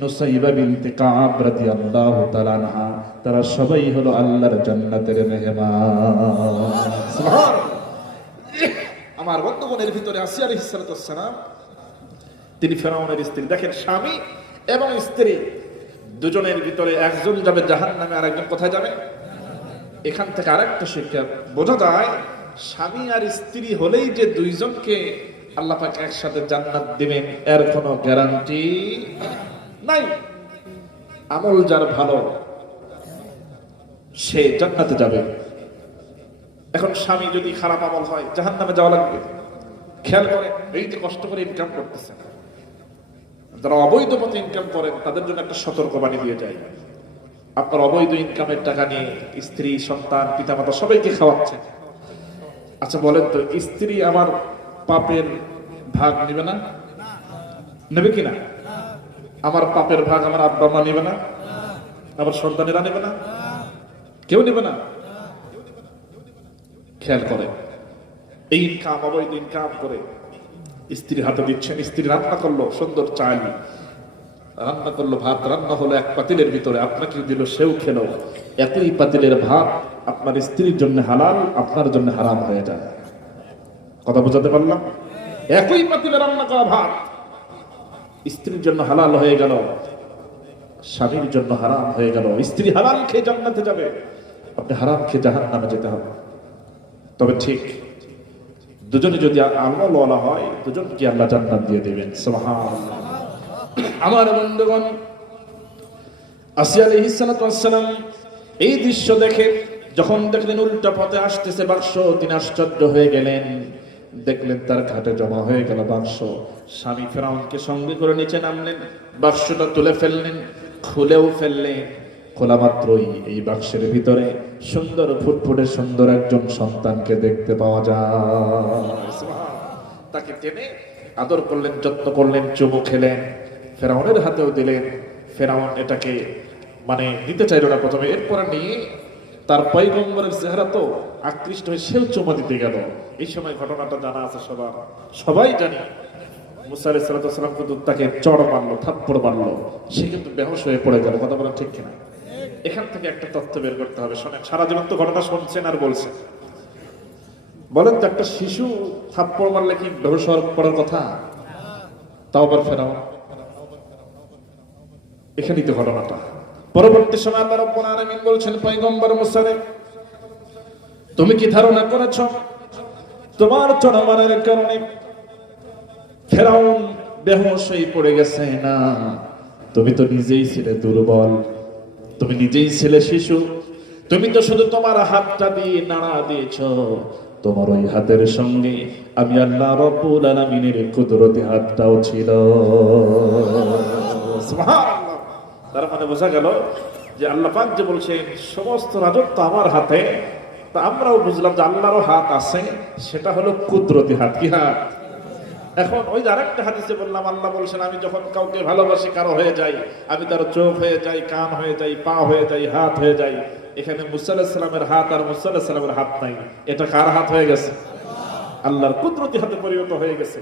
নুসাইবা বিনতে কাব রাদিয়াল্লাহু তাআলা আনহা। তারা সবাই হলো আল্লাহর জান্নাতের মেহমান। সুবহানাল্লাহ। আমার বন্ধুগণের ভিতরে আসিয়া আলাইহিস সালাম, তিনি ফেরাউনের স্ত্রী। দেখেন, স্বামী এবং স্ত্রী দুজনের ভিতরে একজন যাবে জাহান্নামে, আর একজন কোথায় যাবে? এখান থেকে আরেকটা শিক্ষা বোঝা যায়, স্বামী আর স্ত্রী হলেই যে দুইজনকে আল্লাহ পাক একসাথে জান্নাত দিবেন এর কোনো গ্যারান্টি নাই। আমল যার ভালো সে জান্নাতে যাবে। এখন স্বামী যদি খারাপ আমল হয় জাহান্নামে যাওয়া লাগবে। খেয়াল করে, এই যে কষ্ট করে ইনকাম করতেছেন, যারা অবৈধ পথে ইনকাম করেন তাদের জন্য একটা সতর্কবাণী দিয়ে যায়। আপনার অবৈধ ইনকামের টাকা নিয়ে স্ত্রী, সন্তান, পিতামাতা সবাইকে খাওয়াচ্ছেন। আচ্ছা বলেন তো, স্ত্রী আমার পাপের ভাগ নেবে না? নেবে কিনা? আমার পাপের ভাগ আমার আব্বা মা নেবে না? আমার সন্তানেরা নেবে না? কেউ নেবে না। খেয়াল করে, এই ইনকাম, অবৈধ ইনকাম করে স্ত্রীর হাতে দিচ্ছেন। স্ত্রী রান্না করলো সুন্দর চাল, রান্না করলো ভাত, রান্না হলো এক পাতিলের ভিতরে, আপনাকে দিল, সেও খেলো। একই পাতিলের ভাত আপনার স্ত্রীর জন্য হালাল, আপনার জন্য হারাম হয়ে যায়। কথা বোঝাতে পারলাম? একই পাতিলে রান্না করা ভাত স্ত্রীর জন্য হালাল হয়ে গেল, স্বামীর জন্য হারাম হয়ে গেল। স্ত্রী হালাল খেয়ে জান্নাতে যাবে, আপনি হারাম খেয়ে জাহান্নামে যেতে হবে। তবে ঠিক দুজনে যদি আমলওয়ালা হয়, দুজনকে আল্লাহ জান্নাত দিয়ে দিবেন। সুবহানাল্লাহ। আমার বন্ধুগণ, আসিয়া আলাইহিস সালাম এই দৃশ্য দেখে যখন দেখলেন উল্টা পথে আসতেছে বাক্স, তিনি আশ্চর্য হয়ে গেলেন। দেখলেন তার ঘাটে জমা হয়ে গেল বাক্স। স্বামী ফেরাউনকে সঙ্গে করে নিচে নামলেন, বাক্সটা তুলে ফেললেন, খুলেও ফেললেন। খোলা মাত্রই এই বাক্সের ভিতরে সুন্দর ফুটফুটে সুন্দর একজন সন্তানকে দেখতে পাওয়া যায়। তাকে টেনে আদর করলেন, যত্ন করলেন, চুমু খেলেন, ফেরাউনের হাতেও দিলেন। ফেরাউন এটাকে দিতে চাইল না প্রথমে, এরপরে নিয়ে তার পয়গম্বরের চেহারা তো আকৃষ্ট হয়ে সেও চুমা দিতে গেল। এই সময় ঘটনাটা জানা আছে সবাই জানি। মুসা আলাইহিস সালাম কিন্তু তাকে চড় মারলো, থাপ্পড় মারলো, সে কিন্তু বেহুশ হয়ে পড়ে গেল। কথা বলা ঠিক কিনা? এখান থেকে একটা তথ্য বের করতে হবে। শোনেন, সারা জীবন তো ঘটনা শুনছেন আর বলছেন, বলেন তো একটা শিশু থাপ্পড় মারলে কি বেহুশ পড়ার কথা? তাও আবার ফেরাউন। এখানেই তো ঘটনাটা। পরবর্তী সময় আল্লাহ রাব্বুল আলামিন বলছেন পয়গম্বর মুসারে, তুমি কি ধারণা করেছ তোমার চড় মারার কারণে ফেরাউন বেহুশ হয়ে পড়ে গেছে। না, তুমি তো নিজেই ছিলে দুর্বল, তুমি নিজেই ছিলে শিশু, তুমি তো শুধু তোমার হাতটা দিয়ে নাড়া দিয়েছ, তোমার ওই হাতের সঙ্গে আমি আল্লাহ রব্বুল আলামিনের কুদরতি হাতটাও ছিল। সুবহানাল্লাহ। তার মানে বোঝা গেল যে আল্লাহ পাক যে বলছেন সমস্ত রাজত্ব আমার হাতে, তা আমরাও বুঝলাম যে আল্লাহরও হাত আছে, সেটা হলো কুদরতি হাত। কি হাত? এখন ওই যে আরেকটা হাদিসে বললাম, আল্লাহ বলছেন আমি যখন কাউকে ভালোবাসি কারো হয়ে যাই, আমি তার চোখ হয়ে যাই, কান হয়ে যাই, পা হয়ে যাই, হাত হয়ে যাই। এখানে মুসা আলাইহিস সালামের হাত আর মুসা আলাইহিস সালামের হাত নাই, এটা কার হাত হয়ে গেছে? আল্লাহর কুদরতি হাতে পরিণত হয়ে গেছে।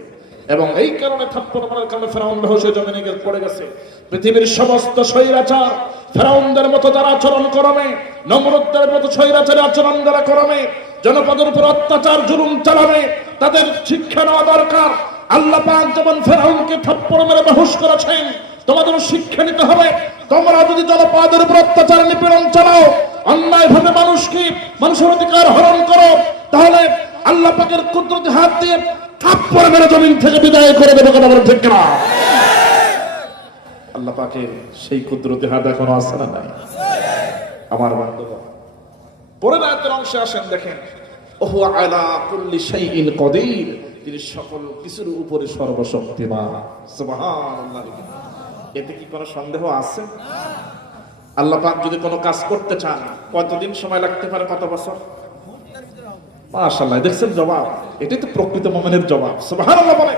এবং এই কারণে থাপ্পড় মারার কারণে ফেরাউন বেহুশ হয়ে জমিনে পড়ে গেছে। পৃথিবীর সমস্ত স্বৈরাচার ফেরাউনদের মতো যারা আচরণ করবে, নমরুদের মতো স্বৈরাচারী আচরণ যারা করবে, জনপদের উপর অত্যাচার জুলুম চালাবে, তাদের শিক্ষা নেওয়া দরকার। আল্লাহ পাক যেমন ফেরাউনকে থাপ্পড় মেরে বেহুশ করেছেন, তোমাদের শিক্ষা নিতে হবে। তোমরা যদি জনপদের উপর অত্যাচার নিপীড়ন চালাও, অন্যায়ভাবে মানুষের অধিকার হরণ করো, তাহলে আল্লাহ পাকের কুদরতি হাত দিয়ে থাপ্পড় মেরে জমিন থেকে বিদায় করে দেবে। কথা বলে ঠিক না? আল্লাহ পাকের সেই কুদরতি হাত এখনো আছে না নাই? আমার বান্দা পরের আয়াতের অংশে আসেন, দেখেন ওহু আলা কুল্লি শাইইন কদির, তিনি সকল কিছুর উপরে সর্বশক্তিমান। সুবহানাল্লাহ। এতে কি কোনো সন্দেহ আছে? আল্লাহ পাক যদি কোনো কাজ করতে চান কতদিন সময় লাগতে পারে? কত বছর? মাশাআল্লাহ, দেখছেন জবাব? এটাই তো প্রকৃত মুমিনের জবাব। সুবহানাল্লাহ বলে।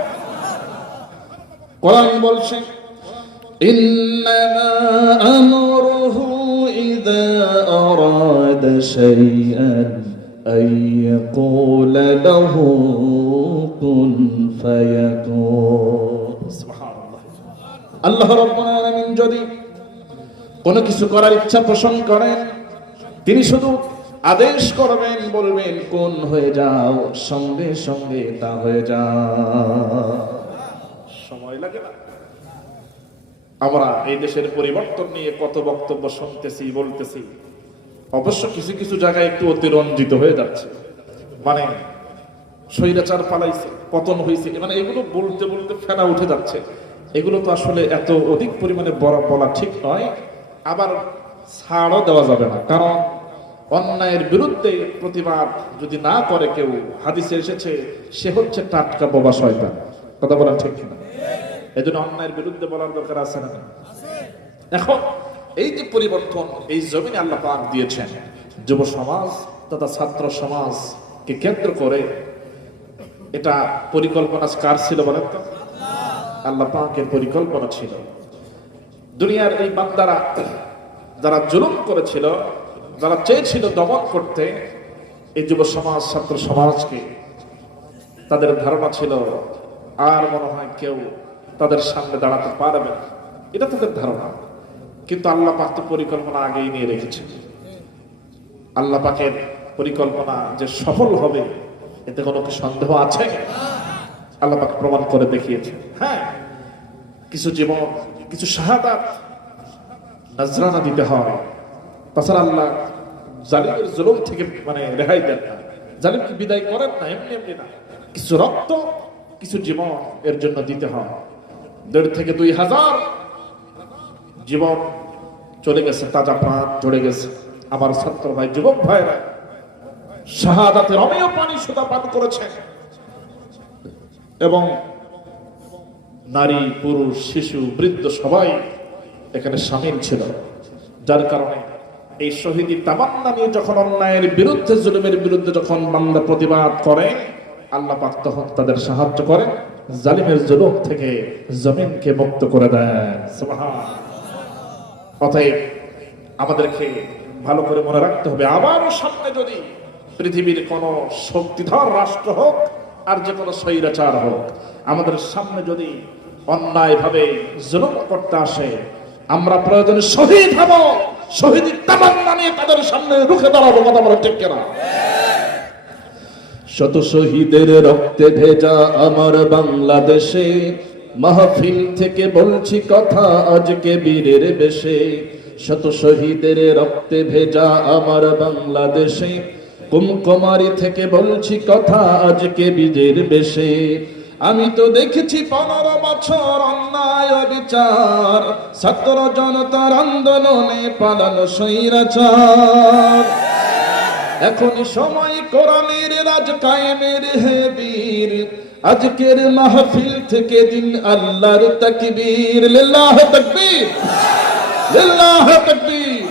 কোরআন বলছে ইন্নামা আমরুহু ইযা আরাদা শাইআন আইয়াকুলা লাহু কুন ফায়াকুন। সুবহানাল্লাহ। আল্লাহ রাব্বুল আলামিন যদি কোনো কিছু করার ইচ্ছা পোষণ করেন, তিনি শুধু আদেশ করবেন, বলবেন কোন হয়ে যাও, সঙ্গে সঙ্গে তা হয়ে যাও। সময় লাগে না? আমরা এই দেশের পরিবর্তন নিয়ে কত বক্তব্য শুনতেছি, বলতেছি, অবশ্য কিছু কিছু জায়গায় একটু অতিরঞ্জিত হয়ে যাচ্ছে। মানে স্বৈরাচার পালাইছে, পতন হয়েছে, মানে এগুলো বলতে বলতে ফেনা উঠে যাচ্ছে। এগুলো তো আসলে এত অধিক পরিমাণে বলা ঠিক নয়, আবার ছাড়ও দেওয়া যাবে না। কারণ অন্যায়ের বিরুদ্ধে প্রতিবাদ যদি না করে কেউ, হাদিসে এসেছে সে হচ্ছে টাটকা বোবা শয়তান। কথা বলা ঠিক কিনা? এই জন্য অন্যায়ের বিরুদ্ধে বলার দরকার আছে না? এখন এই যে পরিবর্তন এই জমিনে আল্লাহ পাক দিয়েছেন, যুব সমাজ তথা ছাত্র সমাজকে কেন্দ্র করে, এটা পরিকল্পনা কার ছিল বলেন তো? আল্লাহ পাকের পরিকল্পনা ছিল। দুনিয়ার এই বান্দারা যারা জুলুম করেছিল, যারা চেয়েছিল দমন করতে এই যুব সমাজ, ছাত্র সমাজকে, তাদের ধারণা ছিল আর মনে হয় কেউ তাদের সামনে দাঁড়াতে পারবে না, এটা তাদের ধারণা। কিন্তু আল্লাহ পাক তো পরিকল্পনা আগেই নিয়ে রেখেছে। আল্লাহ পাকের পরিকল্পনা যে সফল হবে এতে কোনো কি সন্দেহ আছে? আল্লাহ পাক প্রমাণ করে দেখিয়েছে। হ্যাঁ, কিছু জীবন, কিছু শাহাদাত নজরানা দিতে হয়। তাছাড়া আল্লাহ জালিমের জুলুম থেকে রেহাই দেন না, জালিমকে বিদায় করেন না এমনি এমনি না। কিছু রক্ত, কিছু জীবন এর জন্য দিতে হয়। 1,500 থেকে 2,000 জীবন চলে গেছে, তাজা প্রাণ চলে গেছে। আমার ছাত্র ভাই, যুবক ভাইরা শাহাদাতের অমেয় পানি সুদা পান করেছে, এবং নারী, পুরুষ, শিশু, বৃদ্ধ সবাই এখানে শামিল ছিল। যার কারণে এই শহীদি তামান্না নিয়ে যখন অন্যায়ের বিরুদ্ধে, জুলুমের বিরুদ্ধে যখন বান্দা প্রতিবাদ করে, আল্লাহ পাক তখন তাদের সাহায্য করে, জালিমের জুলুম থেকে জমিনকে মুক্ত করে দেয়। সুবহানাল্লাহ। অতএব আমাদেরকে ভালো করে মনে রাখতে হবে, আবারও সামনে যদি পৃথিবীর কোন শক্তিধর রাষ্ট্র হোক আর যে কোনো স্বৈরাচার হোক, আমাদের সামনে যদি অন্যায় ভাবে জুলুম করতে আসে, আমরা প্রয়োজনে শহীদ হব, শহীদের তামান্না নিয়ে তাদের সামনে রুখে দাঁড়াবো। কথা বলা ঠিক কিনা? শত শহীদের রক্তে ভেজা আমার বাংলাদেশে, মাহফিল থেকে বলছি কথা আজকে বীরের বেশে। শত শহীদের রক্তে ভেজা আমার বাংলাদেশে, কুমকুমারী থেকে বলছি কথা আজকে বীরের বেশে। আমি তো দেখেছি 15 বছর অন্যায় অবিচার, ছাত্র জনতার আন্দোলনে পালানো স্বৈরাচার। এখন সময় কোরআনের রাজ কায়েমের হে বীর, আজকের মাহফিল থেকে দিন আল্লাহর তাকবীর, লিল্লাহ তাকবীর, লিল্লাহ তাকবীর।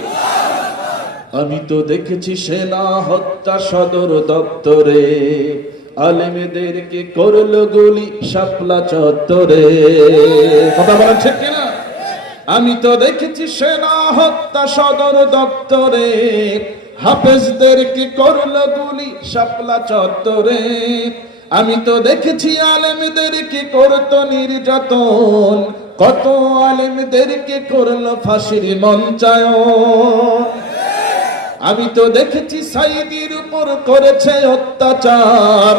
আমি তো দেখেছি সেনা হত্যা সদর দপ্তরে, আলেমদেরকে করলো গুলি শাপলা চত্বরে। কথা বলেন ঠিক কিনা? আমি তো দেখেছি সেনা হত্যা সদর দপ্তরে, হাফেজদেরকে করলো গুলি শাপলা চত্বরে। আমি তো দেখেছি আলেমদেরকে করতো নির্যাতন, কত আলেমদেরকে করলো ফাঁসির মঞ্চায়ন। আমি তো দেখেছি সাইদির উপর করেছে অত্যাচার,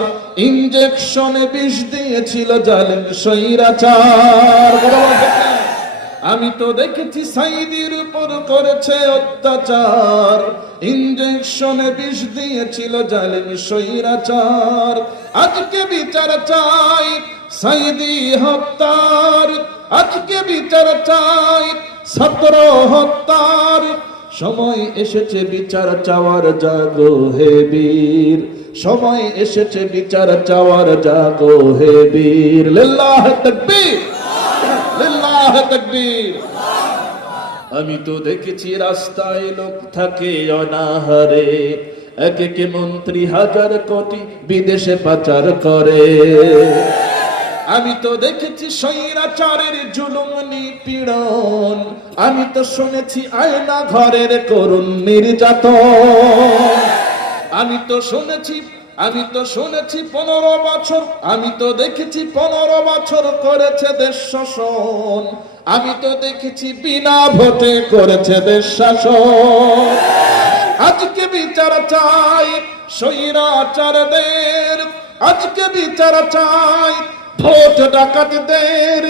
ইনজেকশনে বিষ দিয়েছিল জালেম স্বৈরাচার। আমি তো দেখেছি সাইদির উপর করেছে অত্যাচার, ইনজেকশনে বিষ দিয়েছিল জালেম স্বৈরাচার। আজকে বিচার চাই সাইদি হত্যার, আজকে বিচার চাই ছাত্র হত্যার। সময় এসেছে বিচার চাওয়ার, জাগো হে বীর, সময় এসেছে বিচার চাওয়ার, জাগো হে বীর। লিল্লাহ তাকবীর, লিল্লাহ তাকবীর। আমি তো দেখেছি রাস্তায় লোক থাকে অনাহারে, এক এক মন্ত্রী হাজার কোটি বিদেশে পাচার করে। আমি তো দেখেছি স্বৈরাচারের জুলুম নিপীড়ন, আমি তো শুনেছি আয়না ঘরের করুণ নির্যাতন। আমি তো শুনেছি 15 বছর, আমি তো দেখেছি 15 বছর করেছে দেশ শাসন। আমি তো দেখেছি বিনা ভোটে করেছে দেশ শাসন। আজকে বিচার চাই স্বৈরাচারদের, আজকে বিচার চাই ভোট ডাকাতদের।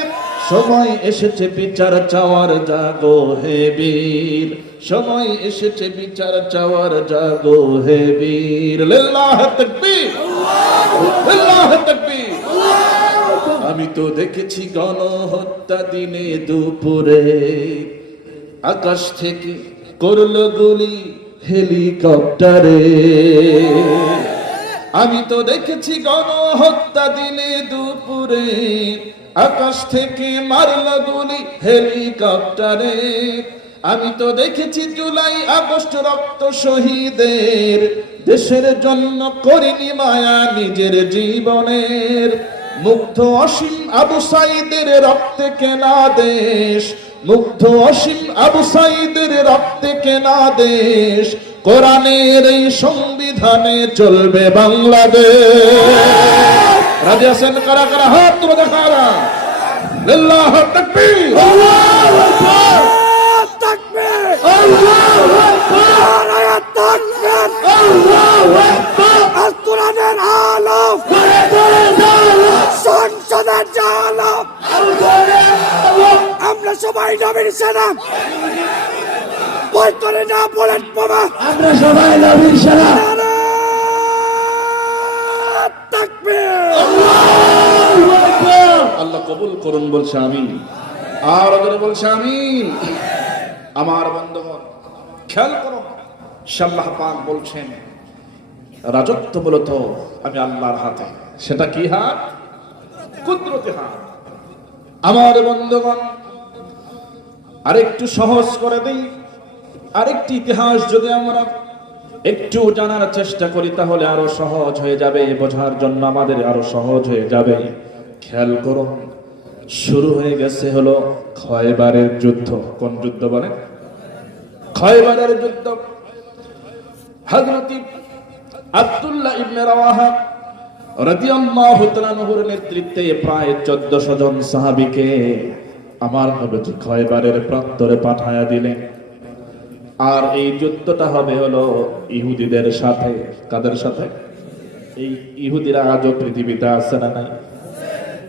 সময় এসেছে বিচার চাওয়ার, জাগো হে বীর, সময় এসেছে বিচার চাওয়ার, জাগো হে বীর। লিল্লাহ তাকবীর, লিল্লাহ তাকবীর। আমি তো দেখেছি গণহত্যা দিনে দুপুরে, আকাশ থেকে করলো গুলি হেলিকপ্টারে। আমি তো দেখেছি গণহত্যা দিনে দুপুরে, আকাশ থেকে মারলো গুলি হেলিকপ্টারে। আমি তো দেখেছি জুলাই আগস্ট রক্ত শহীদের, দেশের জন্য করিনি মায়া নিজের জীবনের। মুগ্ধ অসীম আবু সাইদের রক্তে কেনা দেশ, মুগ্ধ অসীম আবু সাইদের রক্তে কেনা দেশ। কোরআনের এই সংবিধানে চলবে বাংলাদেশ। রাজি আছেন? কারা কারা হাত তুলে দেখারা। লিল্লাহ তাকবীর, আল্লাহু আকবার, তাকবীর, আল্লাহু আকবার, আয়াত তাকবীর, আল্লাহু আকবার। আল কোরআনের আলো করে করে জালো, সংসদের জালো, আল কোরআনের আলো। আমরা সবাই নবীর সেনা, বই করে না বলেন বাবা, আমরা সবাই নবীর সেনা। আল্লাহ কবুল করুন, বলছে আমিন। আর ওদের বলছে আমিন। আমার বন্ধুগণ খেয়াল করো, আল্লাহ পাক বলছেন রাজত্ব মূলত আমি আল্লাহর হাতে। সেটা কি হাত? কুদরতি হাত। আমার বন্ধুগণ আরেকটু সহজ করে দিই, আরেকটি ইতিহাস যদি আমরা একটু জানার চেষ্টা করি তাহলে আরো সহজ হয়ে যাবে, বোঝার জন্য আমাদের আরো সহজ হয়ে যাবে। খেয়াল করুন, শুরু হয়ে গেছে হলো খয়বারের যুদ্ধ। কোন যুদ্ধ বলে? খয়বারের যুদ্ধ। হযরত আব্দুল্লাহ ইবনে রাওয়াহা রাদিয়াল্লাহু তাআলা আনহুর নেতৃত্বে প্রায় 1400 জন সাহাবীকে আমার নবী খয়বারের প্রান্তরে পাঠায়া দিলেন। আর এই যুদ্ধটা হবে হলো ইহুদিদের সাথে। কাদের সাথে? এই ইহুদিরা আজও পৃথিবীতে আছে না নাই?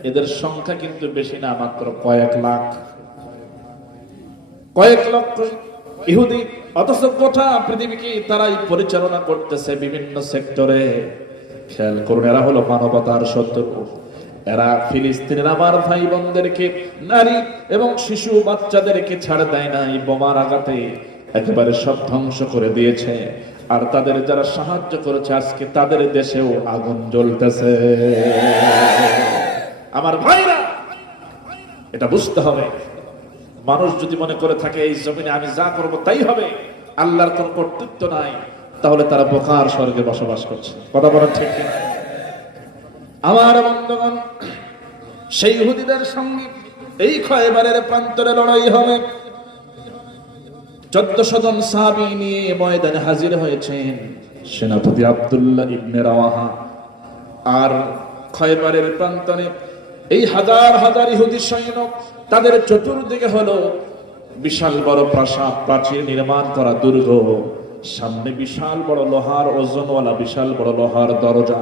এদের সংখ্যা কিন্তু বেশি না, মাত্র কয়েক লাখ, কয়েক লক্ষ ইহুদি। অথচ গোটা পৃথিবীকে তারাই পরিচালনা করতেছে বিভিন্ন সেক্টরে। খেয়াল করুন, এরা হলো মানবতার শত্রু। এরা ফিলিস্তিনের আমার ভাই বোনদেরকে, নারী এবং শিশু বাচ্চাদেরকে ছাড় দেয় না, এই বোমার আঘাতে একেবারে সব ধ্বংস করে দিয়েছে। আর তাদের যারা সাহায্য করেছে আজকে তাদের দেশেও আগুন জ্বলতেছে। আমার ভাইরা, এটা বুঝতে হবে। মানুষ যদি মনে করে থাকে এই জমিনে আমি যা করব তাই হবে, আল্লাহর কোন কর্তৃত্ব নাই, তাহলে তারা বোকার স্বর্গে বসবাস করছে। কথা বলেন ঠিক কিনা? আমার বন্ধুগণ, সেই ইহুদিদের সঙ্গে এই খয়বারের প্রান্তরে লড়াই হবে। 1400 জন সাহাবী নিয়ে ময়দানে হাজির হয়েছেন সেনাপতি আব্দুল্লাহ ইবনে রাওয়াহা। আর খয়বারের প্রান্তরে এই হাজার হাজার ইহুদি সৈন্য, তাদের চতুর্দিকে হলো বিশাল বড় প্রাসাদ, প্রাচীর নির্মাণ করা দুর্গ, সামনে বিশাল বড় লোহার ওজনওয়ালা বিশাল বড় লোহার দরজা,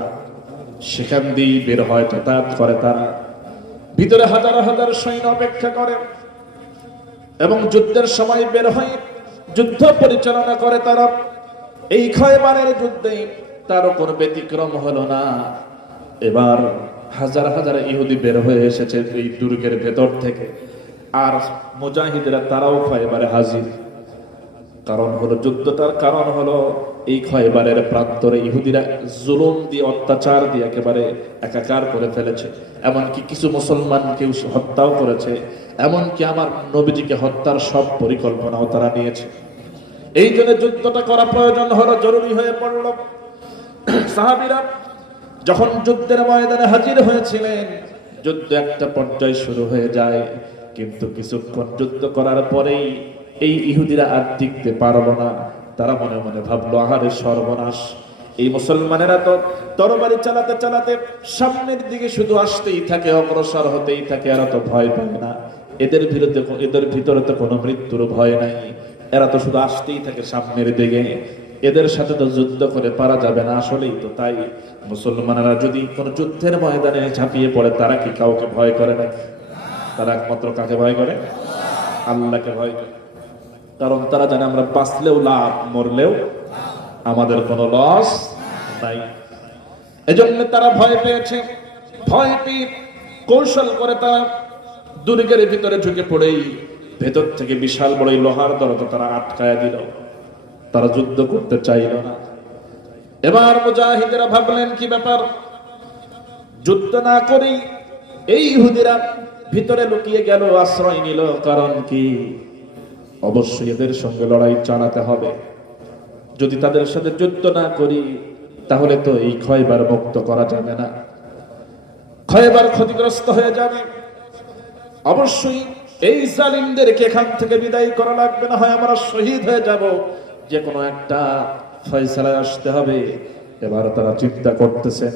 সেখান দিয়ে বের হয়, যাতায়াত করে তারা। ভিতরে হাজার হাজার সৈন্য অপেক্ষা করে এবং যুদ্ধের সময় বের হয়ে যুদ্ধ পরিচালনা করে তারা। এই খয়বারের যুদ্ধে তারও কোনো ব্যতিক্রম হলো না। এবার হাজার হাজার ইহুদি বের হয়ে এসেছে এই দুর্গের ভেতর থেকে, আর মুজাহিদরা তারাও খয়বারে হাজির। কারণ হলো যুদ্ধটার কারণ হলো এই খয়বারের প্রান্তরে ইহুদিরা জুলুম দিয়ে, অত্যাচার দিয়ে একেবারে একাকার করে ফেলেছে। এমনকি কিছু মুসলমানকে হত্যাও করেছে, এমনকি আমার নবীজিকে হত্যার সব পরিকল্পনাও তারা নিয়েছে। এই জন্য যুদ্ধটা করা প্রয়োজন হলো, জরুরি হয়ে পড়ল। সাহাবীরা যখন যুদ্ধের ময়দানে হাজির হয়েছিলেন, যুদ্ধ একটা পর্যায়ে শুরু হয়ে যায়, কিন্তু কিছুক্ষণ যুদ্ধ করার পরেই এই ইহুদিরা আর টিকতে পারলো না। তারা মনে মনে ভাবলো, আহারে সর্বনাশ, এই মুসলমানেরা তো তরবারি চালাতে চালাতে সামনের দিকে শুধু আসতেই থাকে, অগ্রসর হতেই থাকে, এরা তো ভয় পায় না, এদের ভিতরে তো কোনো মৃত্যুর ভয় নাই, এরা তো শুধু আসতেই থাকে সামনের দিকে, এদের সাথে তো যুদ্ধ করে পারা যাবে না। আসলেই তো তাই, মুসলমানেরা যদি কোনো যুদ্ধের ময়দানে ঝাঁপিয়ে পড়ে, তারা কি কাউকে ভয় করে না? তারা একমাত্র কাকে ভয় করে? আল্লাহকে ভয় করে। কারণ তারা জানে আমরা বাঁচলেও লাভ, মরলেও আমাদের কোনো লস নাই। এজন্য তারা ভয় পেয়েছে। ভয় পেয়ে কৌশল করে তারা দুর্গের ভিতরে ঢুকে পড়েই ভেতর থেকে বিশাল বড় লোহার দরজা তারা আটকায় দিল। তারা যুদ্ধ করতে চাইল না। এবার মুজাহিদেরা ভাবলেন, কি ব্যাপার, যুদ্ধ না করেই এই ইহুদিরা ভিতরে লুকিয়ে গেল, আশ্রয় নিল, কারণ কি? অবশ্যই এদের সঙ্গে লড়াই চালাতে হবে। যদি তাদের সাথে যুদ্ধ না করি, তাহলে তো এই খয়বার মুক্ত করা যাবে না, খয়বার ক্ষতিগ্রস্ত হয়ে যাবে। অবশ্যই এই জালিমদেরকে এখান থেকে বিদায় করা লাগবে, না হয় আমরা শহীদ হয়ে যাব। যে কোনো একটা ফয়সালায় আসতে হবে। এবার তারা চিন্তা করতেছেন,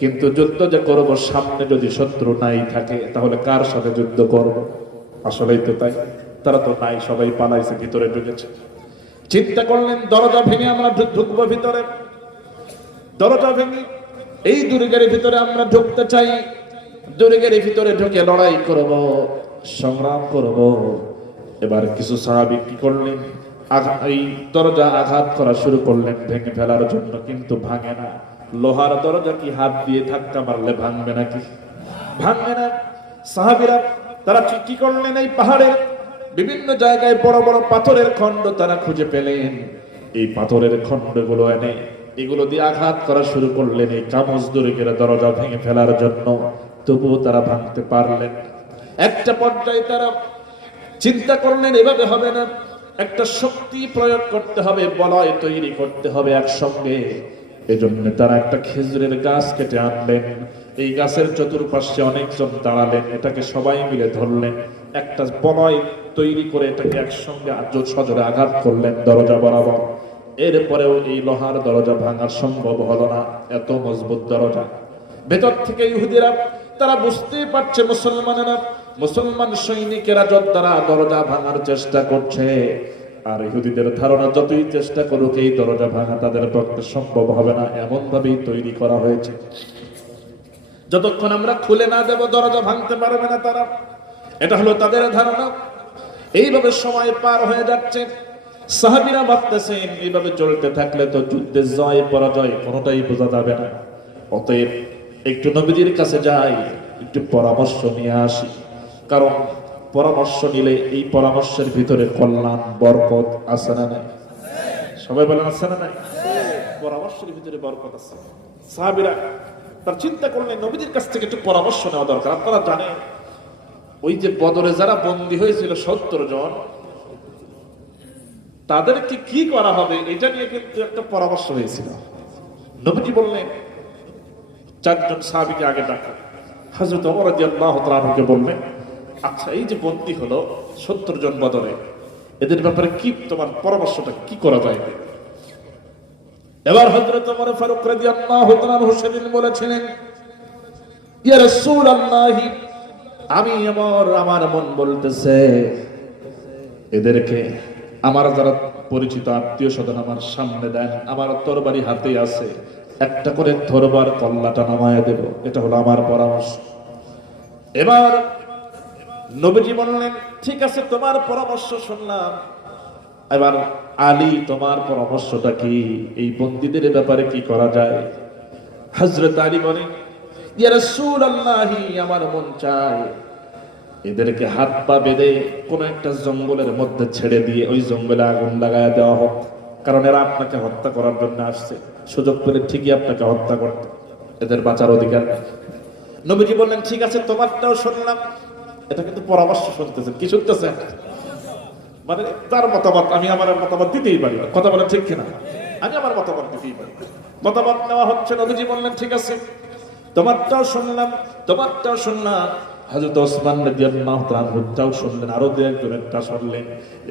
কিন্তু যুদ্ধ যে করব, সামনে যদি শত্রু নাই থাকে, তাহলে কার সাথে যুদ্ধ করব? আসলেই তো তাই, তারা তো নাই, সবাই পালাইছে, ভিতরে ঢুকেছে। চিন্তা করলেন, দরজা ভেঙে আমরা ঢুকবো ভিতরে, দরজা ভেঙে এই দুর্গের ভিতরে আমরা ঢুকতে চাই, দুর্গের ভিতরে ঢুকে লড়াই করব, সংগ্রাম করব। এবার কিছু সাহাবী কি করলেন, এই দরজা আঘাত করা শুরু করলেন ভেঙে ফেলার জন্য, কিন্তু ভাঙে না। লোহার দরজা কি হাত দিয়ে ধাক্কা মারলে ভাঙবে নাকি? ভাঙবে না। সাহাবীরা তারা কি করলেন, এই পাহাড়ের বিভিন্ন জায়গায় বড় বড় পাথরের খণ্ড তারা খুঁজে পেলেন। এই পাথরের খণ্ডগুলো এনে এগুলো দিয়ে আঘাত করা শুরু করলেন এই কামজ দুর্গের দরজা ভেঙে ফেলার জন্য। তবুও তারা ভাঙতে পারলেন। একটা পর্যায়ে তারা চিন্তা করলেন, এভাবে হবে না, একটা শক্তি প্রয়োগ করতে হবে, বলয় তৈরি করতে হবে একসঙ্গে। এজন্য তারা একটা খেজুরের গাছ কেটে আনলেন, এই গাছের চতুর্পাশে অনেকজন দাঁড়ালেন, এটাকে সবাই মিলে ধরলেন, একটা বলয় তৈরি করে এটাকে একসঙ্গে সজোরে আঘাত করলেন দরজা বরাবর। এরপরেও এই লোহার দরজা ভাঙা সম্ভব হলো না, এত মজবুত দরজা। ভেতর থেকে ইহুদিরা তারা বুঝতে পারছে মুসলমান সৈনিকেরা যোদ্ধারা দরজা ভাঙার চেষ্টা করছে। আর ইহুদিদের ধারণা, যতই চেষ্টা করুক এই দরজা ভাঙা তাদের পক্ষে সম্ভব হবে না, এমন ভাবেই তৈরি করা হয়েছে। যতক্ষণ আমরা খুলে না দেব দরজা ভাঙতে পারবে না তারা, এটা হলো তাদের ধারণা। এইভাবে সময় পার হয়ে যাচ্ছে। সাহাবীরা ভাবতেছেন, এইভাবে চলতে থাকলে তো যুদ্ধে জয় পরাজয় কোনোটাই বোঝা যাবে না। অতএব একটু নবীজির কাছে যাই, একটু পরামর্শ নিয়ে আসি, কারণ পরামর্শ নিলে এই পরামর্শের ভিতরে কল্যাণ বরকত আছে না নাই? সবাই বলেন আছে না নাই? পরামর্শের ভিতরে বরকত আছে। সাহাবীরা তার চিন্তা করলেন নবীদের কাছ থেকে একটু পরামর্শ নেওয়া দরকার। আপনারা জানেন ওই যে বদরে যারা বন্দী হয়েছিল 70 জন, তাদেরকে কি করা হবে এটা নিয়ে কিন্তু একটা পরামর্শ হয়েছিল। নবীজি বললেন 4 জন সাহাবীকে আগে ডাকা। হযরত ওমর রাদিয়াল্লাহু তাআলা আনহুকে বললেন, আচ্ছা এই যে বন্দী হলো 70 জন বদরে, এদের ব্যাপারে কি তোমার পরামর্শটা কি করা যায়? এবার হযরত ওমর ফারুক রাদিয়াল্লাহু তাআলা আনহু সেদিন বলেছিলেন, ইয়া রাসূলুল্লাহ, আমি আমার মন বলতেছে এদেরকে আমার যারা পরিচিত আত্মীয় স্বজন আমার সামনে দেন, আমার তরবারি হাতেই আছে, একটা করে তরবার কল্লাটা নামায় দেব, এটা হলো আমার পরামর্শ। এবার নবীজি বললেন, ঠিক আছে তোমার পরামর্শ শুনলাম, এবার আলী তোমার পরামর্শটা কি, এই বন্দীদের ব্যাপারে কি করা যায়? হযরত আলী বলেন, ইয়া রাসূলুল্লাহ, আমার মন চায় এদেরকে হাত পা বেঁধে কোন একটা জঙ্গলের মধ্যে ছেড়ে দিয়ে ওই জঙ্গলে আগুন লাগায় দেওয়া হোক, কারণ এরা আপনাকে হত্যা করার জন্য আসছে, সুযোগ পেলে ঠিকই আপনাকে হত্যা করতে, এদের বাঁচার অধিকার নেই। নবীজি বললেন, ঠিক আছে তোমারটাও শুনলাম। এটা কিন্তু পরামর্শ শুনতেছেন, কি শুনতেছেন? মানে তার মতামত, আমি আমার মতামত দিতেই পারি, কথা বলেন ঠিক কিনা? আমি আমার মতামত দিতেই পারি। মতামত নেওয়া হচ্ছে। নবীজি বললেন, ঠিক আছে তোমারটাও শুনলাম। হযরত ওসমান রাদিয়াল্লাহু তাআলা আনহুটাও শুনলেন, আরো দুইজনেরটা শুনলেন।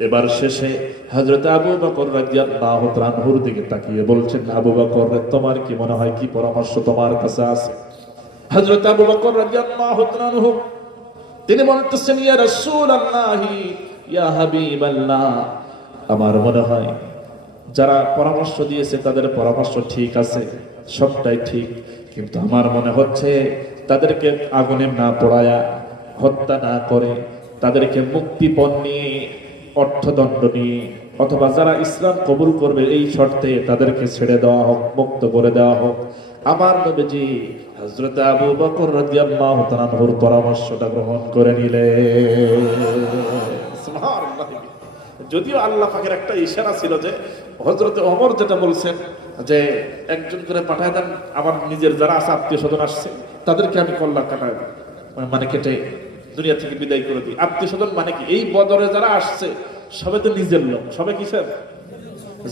এবার শেষে হযরত আবু বকর রাদিয়াল্লাহু তাআলা আনহুর দিকে তাকিয়ে বলছেন, আবু বকর তোমার কি মনে হয়, কি পরামর্শ তোমার কাছে আছে? হযরত আবু বকর রাদিয়াল্লাহু তাআলা আনহু তিনি বলতেছেন, ইয়া রাসূলুল্লাহ, ইয়া হাবিবাল্লাহ, আমার মনে হয় যারা পরামর্শ দিয়েছে তাদের পরামর্শ ঠিক আছে, সবটাই ঠিক, কিন্তু আমার মনে হচ্ছে তাদেরকে আগুনে না পোড়ায়া, হত্যা না করে, তাদেরকে মুক্তিপণ নিয়ে, অর্থদণ্ড নিয়ে, অথবা যারা ইসলাম কবুল করবে এই শর্তে তাদেরকে ছেড়ে দেওয়া হোক, মুক্ত করে দেওয়া হোক। আমার নবীজি হযরত আবু বকর রাদিয়াল্লাহু তাআলা আনহুর পরামর্শটা গ্রহণ করে নিলেন। সুবহানাল্লাহ। যদিও আল্লাহ পাকের একটা ইশারা ছিল যে হযরত ওমর যেটা বলছেন যে একজন করে পাঠায় দেন, আমার নিজের যারা আছে আত্মীয় স্বজন আসছে তাদেরকে আমি কল্লা কাটাই, মানে কেটে দুনিয়া থেকে বিদায় করে দিই। আত্মীয় স্বজন মানে কি, এই বদরে যারা আসছে সবে তো নিজের লোক, সবে কিসের?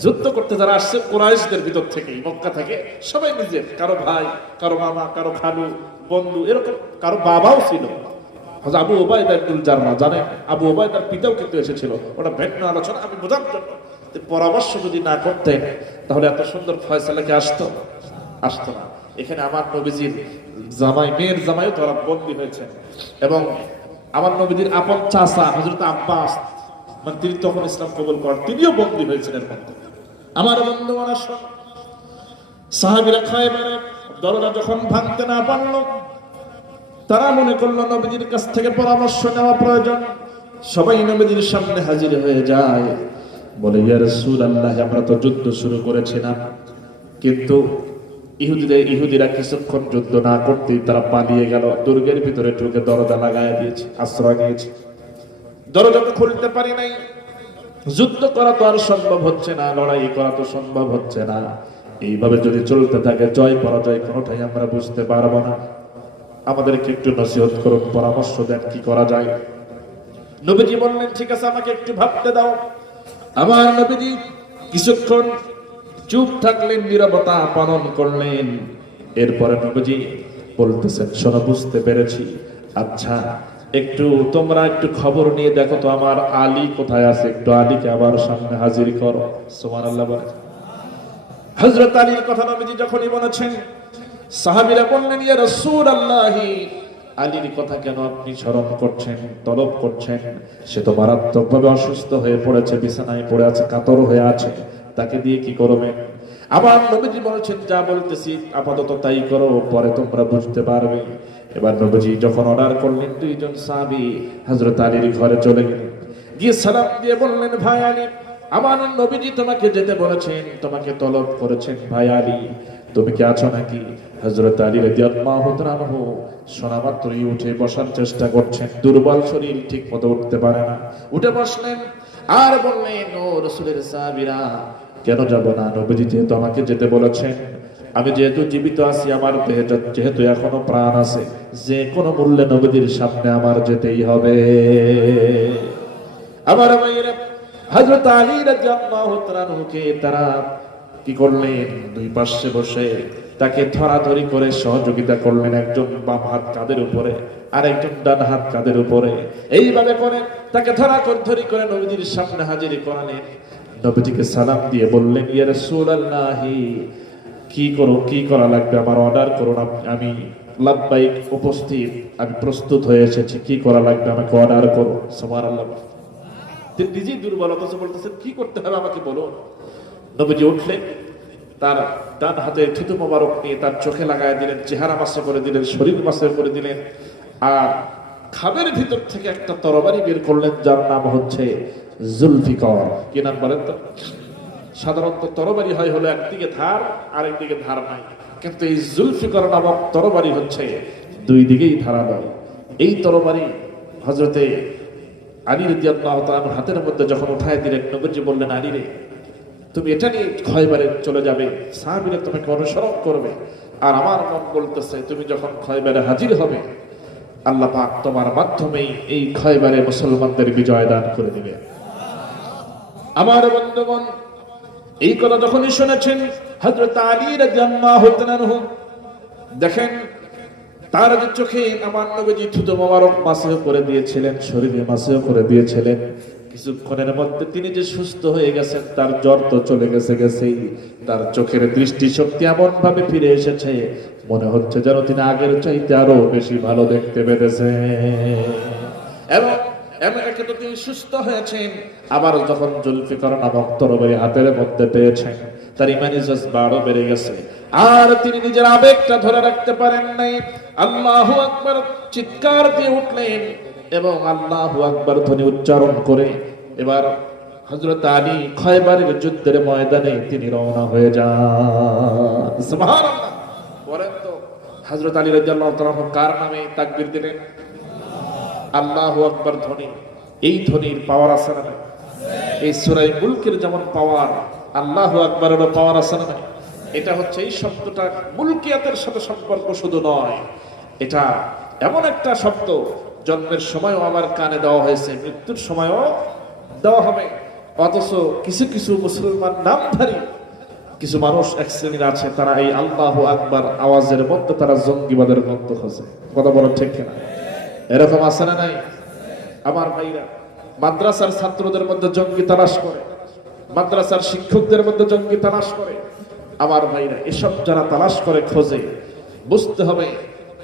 যুদ্ধ করতে যারা আসছে কুরাইশদের ভিতর থেকে, মক্কা থেকে, সবাই নিজের, কারো ভাই, কারো মামা, কারো খালু, বন্ধু, এরকম কারো বাবাও ছিল। আবু ওবায়দা ইবনুল জাররাহ, জানেন আবু ওবায়দার পিতাও কিন্তু এসেছিল, ওটা ভিন্ন আলোচনা, আমি বোঝার জন্য। পরামর্শ যদি না করতেন তাহলে এত সুন্দর ফয়সালা কি আসতো না। এখানে আমার নবীজির জামাই, মেয়ের জামাইও তারা বন্দী হয়েছে, এবং আমার নবীজির আপন চাচা হযরত আব্বাস, মানে তিনি তখন ইসলাম কবুল করেন, তিনিও বন্দী হয়েছেন এর মধ্যে। আমার বন্ধুগণ, সাহাবীরা খায়বারে দরজা যখন ভাঙতে না পারল, তারা মনে করলো নবীজির কাছ থেকে পরামর্শ নেওয়া প্রয়োজন। সবাই নবীজির সামনে হাজির হয়ে যায়, বলে, ইয়া রাসূলুল্লাহ, আমরা তো যুদ্ধ শুরু করেছিলাম, কিন্তু ইহুদিরা কিছুক্ষণ যুদ্ধ না করতেই তারা পালিয়ে গেল, দুর্গের ভিতরে ঢুকে দরজা লাগায় দিয়েছে, আশ্রয় নিয়েছে, দরজা তো খুলতে পারি নাই। যুদ্ধ করা তো আর সম্ভব হচ্ছে না, লড়াই করা তো সম্ভব হচ্ছে না। এইভাবে যদি চলতে থাকে জয় পরাজয় কোনোটাই আমরা বুঝতে পারবো না। আমাদেরকে একটু নসিহত করুন, পরামর্শ দেন কি করা যায়। নবীজি বললেন, ঠিক আছে আমাকে একটু ভাবতে দাও। আমার নবীজি কিছুক্ষণ চুপ থাকলেন, নীরবতা পালন করলেন। এরপরে নবীজি বলতেছেন, শোনো, বুঝতে পেরেছি, আচ্ছা তোমরা একটু খবর নিয়ে দেখো তো আমার আলী কোথায় আছে, একটু আলীকে আবার সামনে হাজির করো। সুবহানাল্লাহ বলে। হযরত আলীর কথা নবীজি যখনই বলেছেন, সাহাবীরা বললেন, ইয়া রাসূলুল্লাহ, আলীর কথা কেন আপনি স্মরণ করছেন, তলব করছেন? সে তো মারাত্মকভাবে অসুস্থ হয়ে পড়েছে, বিছানায় পড়ে আছে, কাতর হয়ে আছে, তাকে দিয়ে কি করবেন? আবার নবীজি বলেছেন, যা বলতেছি আপাতত তাই করো, পরে তোমরা বুঝতে পারবে। এবার নবীজি যখন অর্ডার করলেন, 2 জন সাহাবী হযরত আলীর ঘরে চলে গেলেন, গিয়ে সালাম দিয়ে বললেন, ভাই আলী, আমার নবীজি তোমাকে যেতে বলেছেন, তোমাকে তলব করেছেন, ভাই আলী তুমি কি আছো নাকি? হযরত আলী রাদিয়াল্লাহু তাআলা আনহু শোনা মাত্রই উঠে বসার চেষ্টা করছেন, দুর্বল শরীর, ঠিক মতো উঠতে পারে না। উঠে বসলেন আর বললেন, ও রাসূলের সাহাবীরা, কেন যাব না? নবীজি যেহেতু আমাকে যেতে বলেছেন, আমি যেহেতু জীবিত আছি, আমার দেহে যেহেতু এখনো প্রাণ আছে, যে কোনো মূল্যে নবীজির সামনে আমার যেতেই হবে। আমার ভাইয়েরা, হযরত আলী রাদিয়াল্লাহু তাআলা আনহুকে তারা কি করলেন? দুই পাশে বসে তাকে ধরাধরি করে সহযোগিতা করলেন। একজন বাম হাত কাঁধের উপরে, আর একজন ডান হাত কাঁধের উপরে, এইভাবে করে তাকে ধরি করে নবীজির সামনে হাজির করালেন। নবীজিকে সালাম দিয়ে বললেন, ইয়া রাসূলুল্লাহি, কি করা লাগবে? আমার অর্ডার করুন, আমি লাব্বাইক, উপস্থিত, আমি প্রস্তুত হয়ে এসেছি, কি করা লাগবে আমাকে অর্ডার করুন। সুবহানাল্লাহ। তিনি নিজেই দুর্বল, অথচ বলতেছেন কি করতে হবে আমাকে বলুন। নবীজি উঠলেন, তার ডান হাতে থুতু মোবারক নিয়ে তার চোখে লাগায় দিলেন, চেহারা মাসে করে দিলেন, শরীর মাসে করে দিলেন, আর খামের ভিতর থেকে একটা তরবারি বের করলেন, যার নাম হচ্ছে জুলফিকার। কি নাম বলেন তো? সাধারণত তরবারি হয় হলো একদিকে ধার আর একদিকে ধার নাই, কিন্তু এই জুলফিকার নামক তরবারি হচ্ছে দুই দিকেই ধারালো। এই তরবারি হযরতে আলী রাদিয়াল্লাহু তাআলার হাতের মধ্যে যখন উঠায় দিলেন, নবীজি বললেন, আলী রে, তুমি এটা নিয়ে খয়বারে চলে যাবে, সাহাবীরা তোমাকে অনুসরণ করবে, আর আমার মন বলতেছে তুমি যখন খয়বারে হাজির হবে, আল্লাহ পাক তোমার মাধ্যমেই এই খয়বারে মুসলমানদের বিজয় দান করে দিবে। আমার বন্ধুগণ, এই কথা যখনই শুনেছেন হযরত আলী রাদিয়াল্লাহু তাআলা আনহু, দেখেন তার চোখে আমার নবীজি থুতু মোবারক মাসহ করে দিয়েছিলেন, শরীরে মাসহ করে দিয়েছিলেন। কিছুক্ষণের মধ্যে তিনি যে সুস্থ হয়ে গেছেন, তার জ্বর তো চলে গেছেই, তার চোখের দৃষ্টি শক্তি এমন ভাবে ফিরে এসেছে, মনে হচ্ছে যেন তিনি আগের চাইতে আরো বেশি ভালো দেখতে পেতেছে। এবং একে তো তিনি সুস্থ হয়েছেন, আবার যখন জুলফিকার নামক তরবারি হাতের মধ্যে পেয়েছেন, তার ইমানি জজবা আরো বেড়ে গেছে, আর তিনি নিজের আবেগটা ধরে রাখতে পারেন নাই। আল্লাহু আকবার চিৎকার দিয়ে উঠলেন এবং আল্লাহু আকবার ধ্বনি উচ্চারণ করে এবার হযরত আলী খয়বারের যুদ্ধের ময়দানে তিনি রওনা হয়ে যান। সুবহানাল্লাহ। বলেন তো, হযরত আলী রাদিয়াল্লাহু তাআলা কার নামে তাকবীর দিলেন? আল্লাহু আকবার ধ্বনি। এই ধ্বনির পাওয়ার আছে না? এই সূরা মুলকের যেমন পাওয়ার, আল্লাহু আকবারেরও পাওয়ার আছে না? এটা হচ্ছে, এই শব্দটা মুলকিয়াতের সাথে সম্পর্ক শুধু নয়, এটা এমন একটা শব্দ, জন্মের সময়ও আমার কানে দেওয়া হয়েছে, মৃত্যুর সময়ও দেওয়া হবে। অথচ কিছু কিছু মুসলমান নামধারী কিছু মানুষ এক শ্রেণীর আছে, তারা এই আল্লাহু আকবার আওয়াজের মধ্যে তারা জঙ্গিবাদের মধ্যে খোঁজে। কথা বলেন ঠিক কিনা? এরকম আছে না নাই? আমার ভাইরা, মাদ্রাসার ছাত্রদের মধ্যে জঙ্গি তালাশ করে, মাদ্রাসার শিক্ষকদের মধ্যে জঙ্গি তালাশ করে। আমার ভাইরা, এসব যারা তালাশ করে, খোঁজে, বুঝতে হবে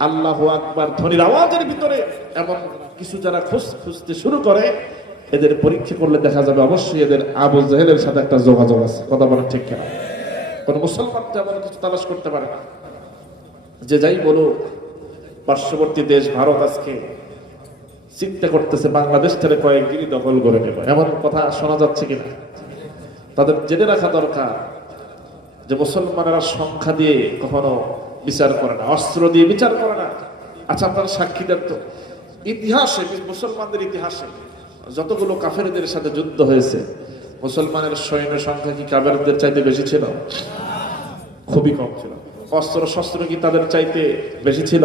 আল্লাহু আকবার ধ্বনির আওয়াজের ভিতরে এমন কিছু যারা খুঁজতে শুরু করে, এদের পরীক্ষা করলে দেখা যাবে অবশ্যই এদের আবু জেহেলের সাথে একটা যোগাযোগ আছে। কথা বলেন ঠিক কিনা? কোন মুসলমান তেমন কিছু তালাশ করতে পারে না। যে যাই বলো, পার্শ্ববর্তী দেশ ভারত আজকে চিন্তা করতেছে বাংলাদেশ থেকে কয়েকদিনই দখল করে নেব, এমন কথা শোনা যাচ্ছে কিনা? তাদের জেনে রাখা দরকার যে মুসলমানেরা সংখ্যা দিয়ে কখনো বিচার করে না, অস্ত্র দিয়ে বিচার করে না। আচ্ছা, আপনারা সাক্ষী দেন তো, ইতিহাসে, মুসলমানদের ইতিহাসে যতগুলো কাফেরদের সাথে যুদ্ধ হয়েছে, মুসলমানের সৈন্য সংখ্যা কি কাফেরদের চাইতে বেশি ছিল? খুবই কম ছিল। অস্ত্র শস্ত্র কি তাদের চাইতে বেশি ছিল?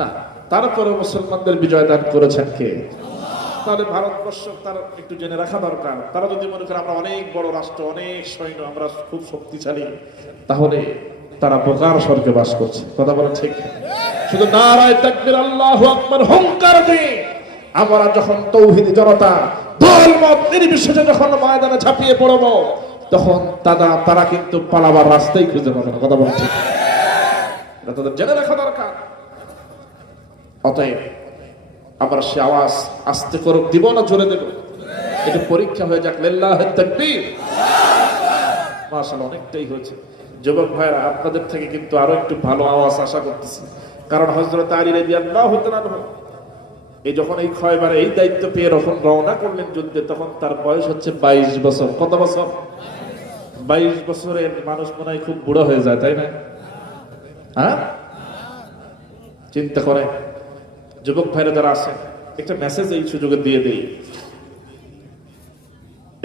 না। তারপরে মুসলমানদের বিজয় দান করেছেন কে? তাহলে ভারতবর্ষ তার একটু জেনে রাখা দরকার। তারা যদি মনে করে আমরা অনেক বড় রাষ্ট্র, অনেক সৈন্য, আমরা খুব শক্তিশালী, তাহলে তারা বোকার স্বর্গে বাস করছে। কথা বলা ঠিক? শুধু নারায়ে তাকবীর, আল্লাহু আকবার হুঙ্কার দিয়ে আমরা যখন তৌহিদি জনতা দল মত নির্বিশেষে যখন ময়দানে ঝাঁপিয়ে পড়ব, তখন তারা কিন্তু পালাবার রাস্তাই খুঁজে পাবে না। কথা বলা ঠিক? এটা তাদের জেনে রাখা দরকার। অতএব আমরা সে আওয়াজ আস্তে করুক, দিব না জোরে দেব, এটা পরীক্ষা হয়ে যাক। লিল্লাহি তাকবীর। মাশাআল্লাহ, অনেকটাই হয়েছে। যুবক ভাইরা, আপনাদের থেকে কিন্তু আরো একটু ভালো আওয়াজ আশা করতেছি, কারণ হযরত আলী রাদিয়াল্লাহু তাআলা এই যখন এই খয়বারে এই দায়িত্ব পেয়ে যখন রওনা করলেন যুদ্ধে, তখন তার বয়স হচ্ছে 22 বছর। কত বছর? 22 বছরের মানুষ মনে হয় খুব বুড়ো হয়ে যায়, তাই না? হ্যাঁ, চিন্তা করে। যুবক ভাইরা যারা আছে, একটা মেসেজ এই সুযোগে দিয়ে দেই।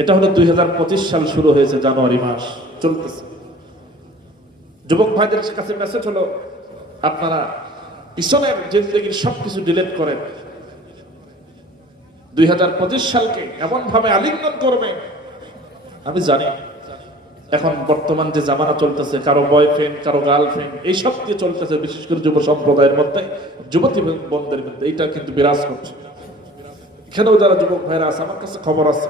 এটা হলো 2025 সাল শুরু হয়েছে, জানুয়ারি মাস চলতেছে। যুবক ভাইদের কাছে মেসেজ হলো, আপনারা পিছনের জিন্দগির সবকিছু ডিলিট করেন। 2025 সালকে এমন ভাবে আলিঙ্গন করবে। আমি জানি এখন বর্তমান যে জামানা চলতেছে, কারো বয়ফ্রেন্ড, কারো গার্লফ্রেন্ড, এইসব দিয়ে চলতেছে, বিশেষ করে যুব সম্প্রদায়ের মধ্যে, যুবতী বন্ধের মধ্যে এইটা কিন্তু বিরাজ করছে। এখানেও যারা যুবক ভাইরা আছে, আমার কাছে খবর আছে,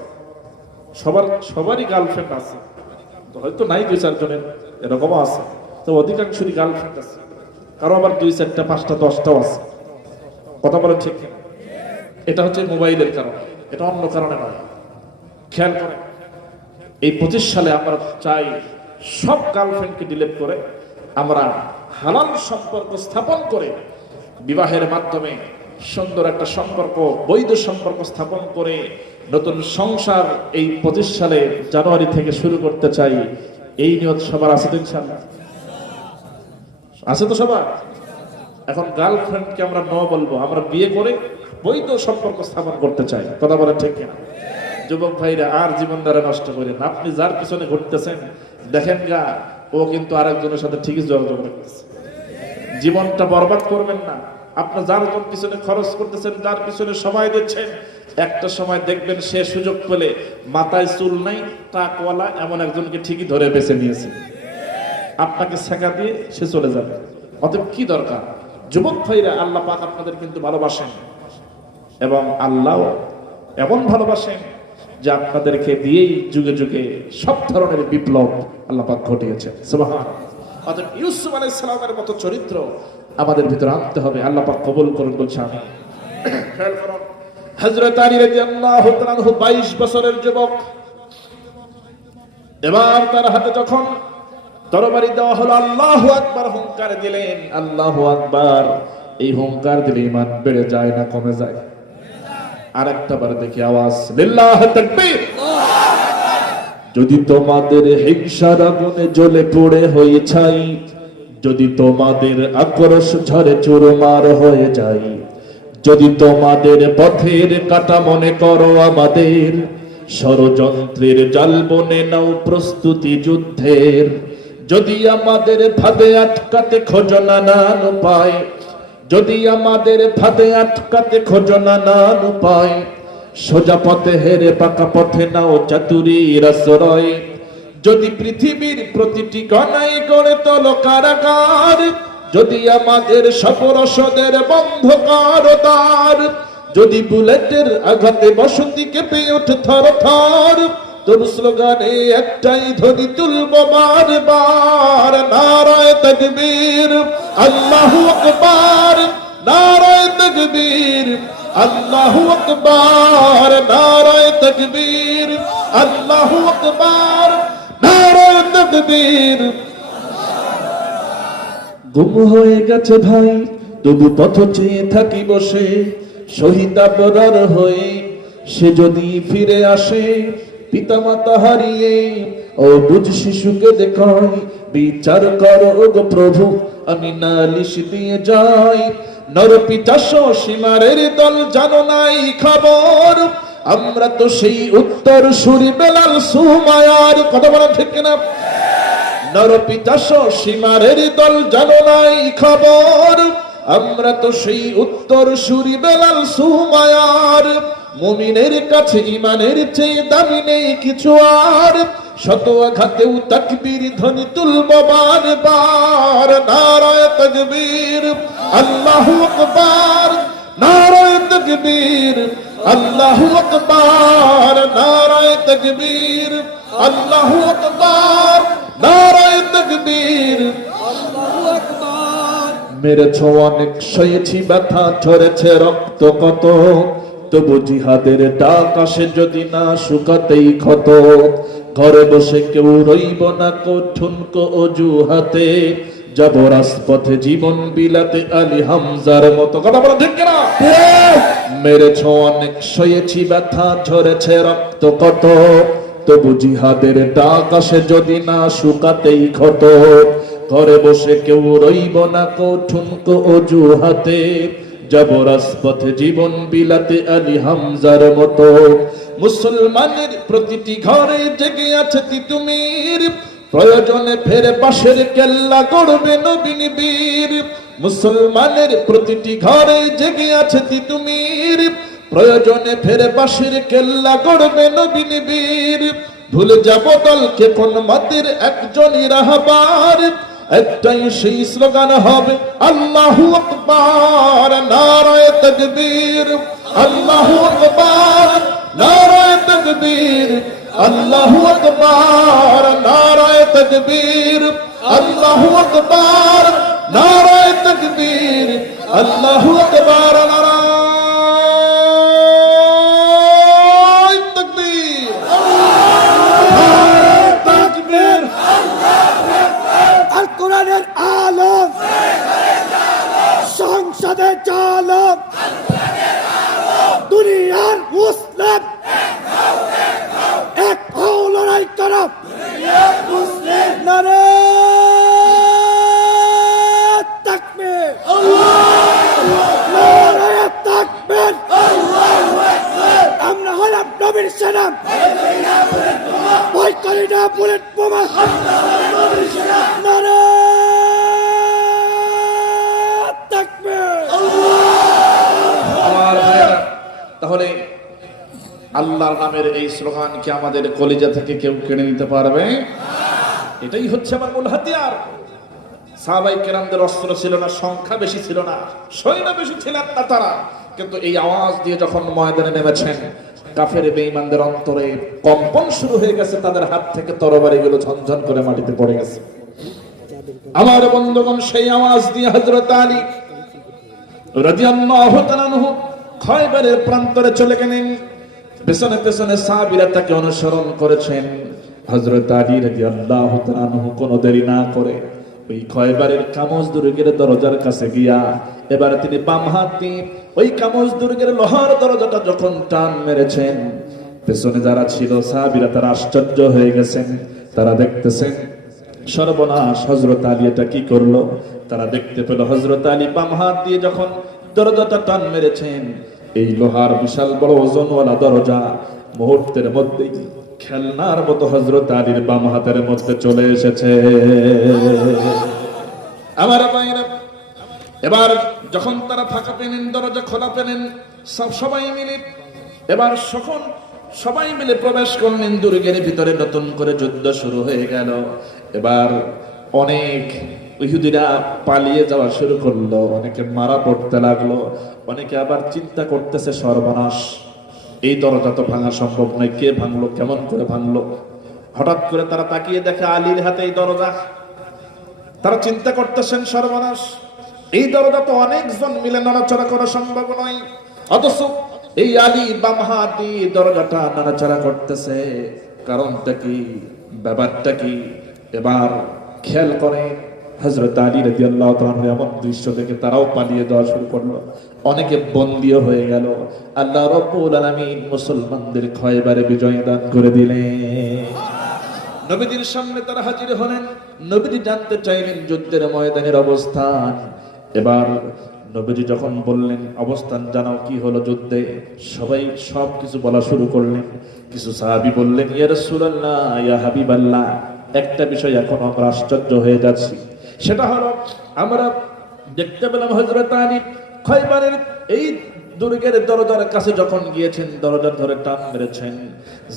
সবারই গার্লফ্রেন্ড আছে, হয়তো নাই 2-4 জনের, এরকমও আছে, তো অধিকাংশই গার্লফ্রেন্ড আছে, কারো আবার 2-4টা 5টা 10টাও আছে। কথা বলেন ঠিক কিনা? এটা হচ্ছে মোবাইলের কারণে, এটা অন্য কারণে নয়। খেয়াল করে, এই 25 সালে আমরা চাই সব গার্লফ্রেন্ডকে ডিলিট করে আমরা হালাল সম্পর্ক স্থাপন করে, বিবাহের মাধ্যমে সুন্দর একটা সম্পর্ক, বৈধ সম্পর্ক স্থাপন করে নতুন সংসার এই 25 সালে জানুয়ারি থেকে শুরু করতে চাই। এই নিয়ত সবার আছে তো ইনশাআল্লাহ? আছে তো সবার? এখন গার্লফ্রেন্ডকে আমরা ন বলবো, আমরা বিয়ে করে বৈধ সম্পর্ক স্থাপন করতে চাই। কথা বলেন ঠিক কিনা? যুবক ভাইরা, আর জীবন দ্বারা নষ্ট করেন। আপনি যার পিছনে ঘুরতেছেন দেখেন গা, ও কিন্তু আরেকজনের সাথে ঠিকই যোগাযোগ করতেছে। জীবনটা বরবাদ করবেন না। আপনি যার পিছনে খরচ করতেছেন, যার পিছনে সময় দিচ্ছেন, একটা সময় দেখবেন সে সুযোগ পেলে মাথায় চুল নাই, টাকওয়ালা এমন একজনকে ঠিকই ধরে বেছে নিয়েছে, আপনাকে ছেঁকা দিয়ে সে চলে যাবে। অতএব কি দরকার? যুবক ভাইরা, আল্লাহ পাক আপনাদের কিন্তু ভালোবাসেন, এবং আল্লাহ এমন ভালোবাসেন যে আপনাদেরকে দিয়েই যুগে যুগে সব ধরনের বিপ্লব আল্লাহ পাক ঘটিয়েছেন। সুবহানাল্লাহ। অতএব ইউসুফ আলাইহিস সালামের মতো চরিত্র আমাদের ভিতরে আনতে হবে। আল্লাহ পাক কবুল করুন বলছে আমি। খেয়াল করুন, হযরত আলী রাদিয়াল্লাহু তাআলা 22 বছরের যুবক, এবার তার হাতে যখন তরবারি দেওয়া হলো, আল্লাহু আকবার হুঙ্কার দিলেন। আল্লাহু আকবার, এই হুঙ্কার দিলে ঈমান বেড়ে যায় না কমে যায়? আরেকটা বার দেখি আওয়াজ, লিল্লাহি তাকবীর। যদি তোমাদের হিংসার আগুনে জ্বলে পড়ে হয়ে ছাই, যদি তোমাদের আক্রোশ ঝরে চুরমার হয়ে যায়, যদি তোমাদের পথের কাটা মনে করো আমাদের, ষড়যন্ত্রের জাল বনে নাও প্রস্তুতি যুদ্ধের, যদি আমাদের ফাঁদে আটকাতে খোঁজো নানান উপায়, যদি আমাদের ফাঁদে আটকাতে খোঁজো নানান উপায়, সোজা পথে হেরে পাকা পথে নাও চাতুরীর আশ্রয়, যদি পৃথিবীর প্রতিটি কণায় গড়ে তোলো কারাগার, যদি আমাদের সপরসদের বন্ধ করো দ্বার, যদি বুলেটের আঘাতে বসতি কেঁপে ওঠে থর থর, তোর স্লোগানে একটাই ধ্বনি তুলবো বারবার, নারায়ে তাকবীর, আল্লাহু আকবার, নারায়ে তাকবীর, আল্লাহু আকবার, নারায়ে তাকবীর, আল্লাহু আকবার, নারায়ে তাকবীর। গুম হয়ে গেছে ভাই, তবু পথ চেয়ে থাকি বসে, শহীদ আবরার হয়ে সে যদি ফিরে আসে, পিতামাতা হারিয়ে ও বুঝ শিশুকে দেখায়, বিচার করো গো প্রভু, আমি নালিশ দিয়ে যাই। নরপিচাস সীমারের দল, জানো নাই খবর, আমরা তো সেই উত্তর সুরি বেলাল সুমায়ার। কথা বলেন ঠিক কিনা? নরপিচাস সীমারের দল, জানো নাই খবর, আমরা তো সেই উত্তর সুরি বেলাল সুমায়ার। মুমিনের কাছে ঈমানের চেয়ে দামি নেই কিছু আর, শত আঘাতেও তাকবীর ধ্বনি তুলবো বারবার, নারায়ে তাকবীর, আল্লাহু আকবার, নারায়ে তাকবীর, আল্লাহু আকবার, নারায়ে তাকবীর, আল্লাহু আকবার, নারায়ে তাকবীর, আল্লাহু আকবার। মেরেছ অনেক, সয়েছি ব্যথা, ঝরেছে রক্ত কত, তবু জিহাদের ডাক আসে যদি না শুকাতেই ক্ষত, ঘরে বসে কেউ রইব না ঠুনকো অজুহাতে, যাব রাজপথে জীবন বিলাতে আলী হামজার মতো। কথা বলা ঠিক কিনা? মেরেছ অনেক, সয়েছি ব্যথা, ঝরেছে রক্ত কত, তবু জিহাদের ডাক আসে যদি না শুকাতেই ক্ষত, ঘরে বসে কেউ রইব না ঠুনকো অজুহাতে, যাব রাজপথে জীবন বিলাতে আলী হামজার মতো। মুসলমানের প্রতিটি ঘরে জেগে আছে তিতুমির, প্রয়োজনে ফেরে পাশের কেল্লা গড়বে নবীন বীর। মুসলমানের প্রতিটি ঘরে জেগে আছে তিতুমির, প্রয়োজনে ফেরে পাশের কেল্লা গড়বে নবীন বীর। ভুলে যাব দলকে কোন মতের একজনই রাহবার, একটাই সেই স্লোগান হবে আল্লাহু আকবার, নারায়ে তাকবীর, আল্লাহু আকবার, নারায়ে তাকবীর, আল্লাহু আকবার, নারায়ে তাকবীর, আল্লাহু আকবার, নারায়ে তাকবীর, আল্লাহু আকবার, নারায়ে তাকবীর, নারায়ে তাকবীর। আল কোরআনের আলম সংসদে চালক, দুনিয়ার মুসলিম এক হও লড়াই করো, নারায়ে তাকবীর, নারায়ে তাকবীর। আমরা হলাম নবীর সেনা, ভয় করি না বুলেট বোমা, নারায়ে তাকবীর। আমার ভাইয়েরা, তাহলে আল্লাহর নামের এই স্লোগান কি আমাদের কলিজা থেকে কেউ কেড়ে নিতে পারবে? এটাই হচ্ছে আমার মূল হাতিয়ার। সাহাবায়ে কেরামদের অস্ত্র ছিল না, সংখ্যা বেশি ছিল না, সৈন্য বেশি ছিলেন না তারা, কিন্তু এই আওয়াজ দিয়ে যখন ময়দানে নেমেছেন, কাফের বেঈমানদের অন্তরে কম্পন শুরু হয়ে গেছে, তাদের হাত থেকে তরবারিগুলো ঝনঝন করে মাটিতে পড়ে গেছে। আমার বন্ধুগণ, সেই আওয়াজ দিয়ে হযরত আলী রাদিয়াল্লাহু তাআলা আনহু খয়বরের প্রান্তরে চলে গেলেন। পেছনে পেছনে সাহাবীরা তাকে অনুসরণ করেছেন। হযরত আলী রাদিয়াল্লাহু তাআলা আনহু কোনো দেরি না করে ওই খয়বরের কামজ দুর্গের দরজার কাছে গিয়া এবার তিনি বাম হাত দিয়ে ওই কামজ দুর্গের লোহার দরজাটা যখন টান মেরেছেন, পেছনে যারা ছিল সাহাবীরা তারা আশ্চর্য হয়ে গেছেন। তারা দেখতেছেন সর্বনাশ, হযরত আলী এটা কি করলো? তারা দেখতে পেল হযরত আলী বাম হাত দিয়ে যখন দরজাটা টান মেরেছেন, এই লোহার বিশাল বড় ওজনওয়ালা দরজা মুহূর্তের মধ্যেই খেলনার মতো হযরত আলীর বাম হাতের মধ্যে চলে এসেছে। আমার ভাইরা, এবার যখন তারা ফাঁকা পেলেন, দরজা খোলা পেলেন, সবাই মিলে এবার সবাই মিলে প্রবেশ করলেন দুর্গের ভিতরে। নতুন করে যুদ্ধ শুরু হয়ে গেল। এবার অনেক ইহুদিরা পালিয়ে যাওয়া শুরু করলো, অনেকে মারা পড়তে লাগলো, অনেকে আবার চিন্তা করতেছে সর্বনাশ, এই দরজা তো ভাঙা সম্ভব নয়, কে ভাঙলো, কেমন করে ভাঙলো? হঠাৎ করে তারা তাকিয়ে দেখে আলীর হাতে এই দরজা। তারা চিন্তা করতেছেন সর্বনাশ, এই দরজা তো অনেকজন মিলে নড়াচড়া করা সম্ভব নয়, অথচ এই আলী বাম হাত দিয়ে দরজাটা নাড়াচাড়া করতেছে। কারণটা কি, ব্যাপারটা কি? এবার খেয়াল করে হযরত আলী রাদিয়াল্লাহু তাআলা আনহু এমন দৃশ্য দেখে তারাও পালিয়ে যাওয়া শুরু করলো, অনেকে বন্দীও হয়ে গেল। আল্লাহ রাব্বুল আলামিন মুসলমানদের খয়বরে বিজয় দান করে দিলেন। নবীজির সামনে তারা হাজির হলেন। নবীজি জানতে চাইলেন যুদ্ধের ময়দানের অবস্থান। এবার নবীজি যখন বললেন অবস্থান জানাও, কি হলো যুদ্ধে, সবাই সব কিছু বলা শুরু করলেন। কিছু সাহাবী বললেন, ইয়া রাসূলুল্লাহ, ইয়া হাবিবাল্লাহ, একটা বিষয় এখন আমরা আশ্চর্য হয়ে যাচ্ছি, সেটা হলো আমরা দেখতে পেলাম হযরত আলী খয়বরের এই দুর্গের দরজার কাছে যখন গিয়েছেন, দরজা ধরে টান মেরেছেন।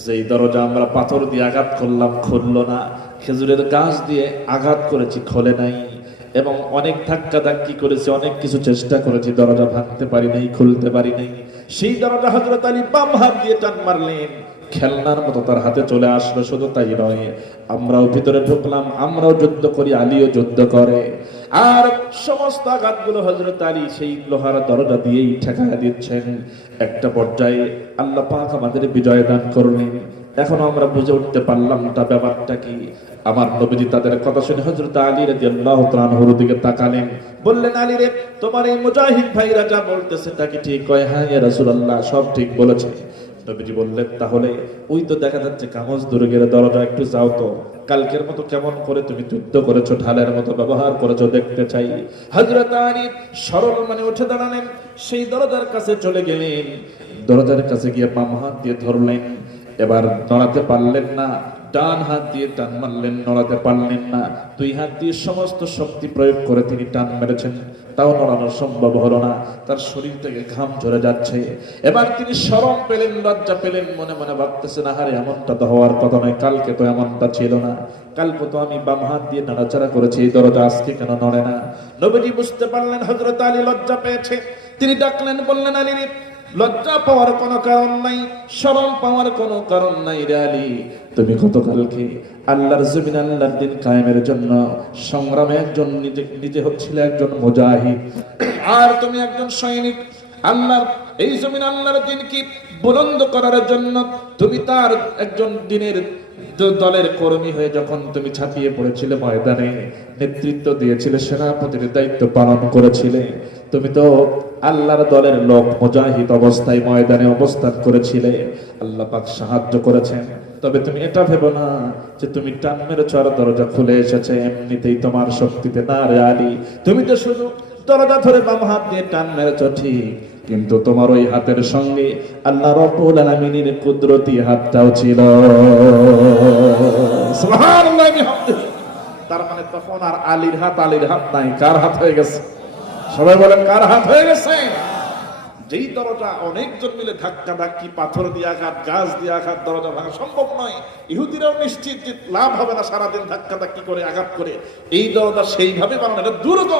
যেই দরজা আমরা পাথর দিয়ে আঘাত করলাম খুললো না, খেজুরের গাছ দিয়ে আঘাত করেছি খোলে নাই, এবং অনেক ধাক্কা ধাক্কি করেছি, অনেক কিছু চেষ্টা করেছি, দরজা ভাঙতে পারি নাই, খুলতে পারি নাই। সেই দরজা হযরত আলী বাম হাত দিয়ে টান মারলেন, খেলনার মতো তার হাতে চলে আসলো। শুধু তাই নয়, আমরাও ভিতরে ঢুকলাম, আমরাও যুদ্ধ করি, আলীও যুদ্ধ করে, আর সমস্ত আঘাতগুলো হযরত আলী সেই লোহার দরজা দিয়েই ঠেকায়া দিচ্ছেন। একটা পর্যায়ে আল্লাহ পাক আমাদের বিজয় দান করলেন। এখনো আমরা বুঝে উঠতে পারলাম না ব্যাপারটা কি। আমার নবীজি তাদের কথা শুনে হযরত আলী রাদিয়াল্লাহু তাআলা আনহুর দিকে তাকালেন, বললেন, আলী রে, তোমার এই মুজাহিদ ভাইরা যা বলতেছে তা কি ঠিক? কয়, হ্যাঁ ইয়া রাসূলুল্লাহ, সব ঠিক বলেছে। নবীজি বললেন, তাহলে ওই তো দেখা যাচ্ছে কাগজ দুর্গের দরজা, একটু যাও তো, কালকের মতো কেমন করে তুমি যুদ্ধ করেছো, ঢালের মতো ব্যবহার করেছো দেখতে চাই। হযরত আলী সরল মানে উঠে দাঁড়ালেন, সেই দরজার কাছে চলে গেলেন, দরজার কাছে গিয়ে বাম হাত দিয়ে ধরলেন, এবার নড়াতে পারলেন না, ডান হাত দিয়ে টান মারলেন, নড়াতে পারলেন না, দুই হাত দিয়ে সমস্ত শক্তি প্রয়োগ করে তিনি টান মেরেছেন, তাও নড়ানো সম্ভব হলো না, তার শরীর থেকে ঘাম ঝরে যাচ্ছে। এবার তিনি শরম পেলেন, লজ্জা পেলেন, মনে মনে ভাবতেছেন আহারে এমনটা তো হওয়ার কথা নয়, কালকে তো এমনটা ছিল না, কালকে তো আমি বাম হাত দিয়ে নাড়াচাড়া করেছি, এই দরজা আজকে কেন নড়ে না? নবীজি বুঝতে পারলেন হযরত আলী লজ্জা পেয়েছে, তিনি ডাকলেন, বললেন আলী রে, লজ্জা পাওয়ার কোনো কারণ নাই, শরম পাওয়ার কোনো কারণ নাই রে আলী, তুমি গতকালকে আল্লাহর জমিন আল্লাহর দিন কায়েমের জন্য সংগ্রামে একজন নিজে হচ্ছিলে একজন মুজাহিদ, আর তুমি একজন সৈনিক। আল্লাহর এই জমিন আল্লাহর দিনকে বুলন্দ করার জন্য তুমি তার একজন দিনের দলের কর্মী হয়ে যখন তুমি ছাপিয়ে পড়েছিলে ময়দানে, নেতৃত্ব দিয়েছিলে, সেনাপতির দায়িত্ব পালন করেছিলে, তুমি তো আল্লাহর দলের লোক, মুজাহিদ অবস্থায় ময়দানে অবস্থান করেছিলে, আল্লাহ পাক সাহায্য করেছেন। তবে তুমি এটা ভেবো না যে তুমি টান মেরেছো আর দরজা খুলে এসেছে, এমনিতেই তোমার শক্তিতে না রে আলী, তুমি তো শুধু দরজা ধরে বাম হাত দিয়ে টান মেরেছো ঠিক, কিন্তু তোমার ওই হাতের সঙ্গে আল্লাহ রাব্বুল আলামিনের কুদরতি হাতটাও ছিল। সুবহানাল্লাহ বিহামদিহি। তার মানে তখন আর আলীর হাত নাই, কার হাত হয়ে গেছে? সবাই বলেন কার হাত হয়ে গেছে? যেই দরজা অনেকজন মিলে ধাক্কা ধাক্কি, পাথর দিয়ে আঘাত, গাছ দিয়ে আঘাত দরজা ভাঙা সম্ভব নয়, ইহুদিরাও নিশ্চিত যে লাভ হবে না সারাদিন ধাক্কা ধাক্কি করে আঘাত করে, এই দরজা সেইভাবে বানানো, এটা দুর্গ,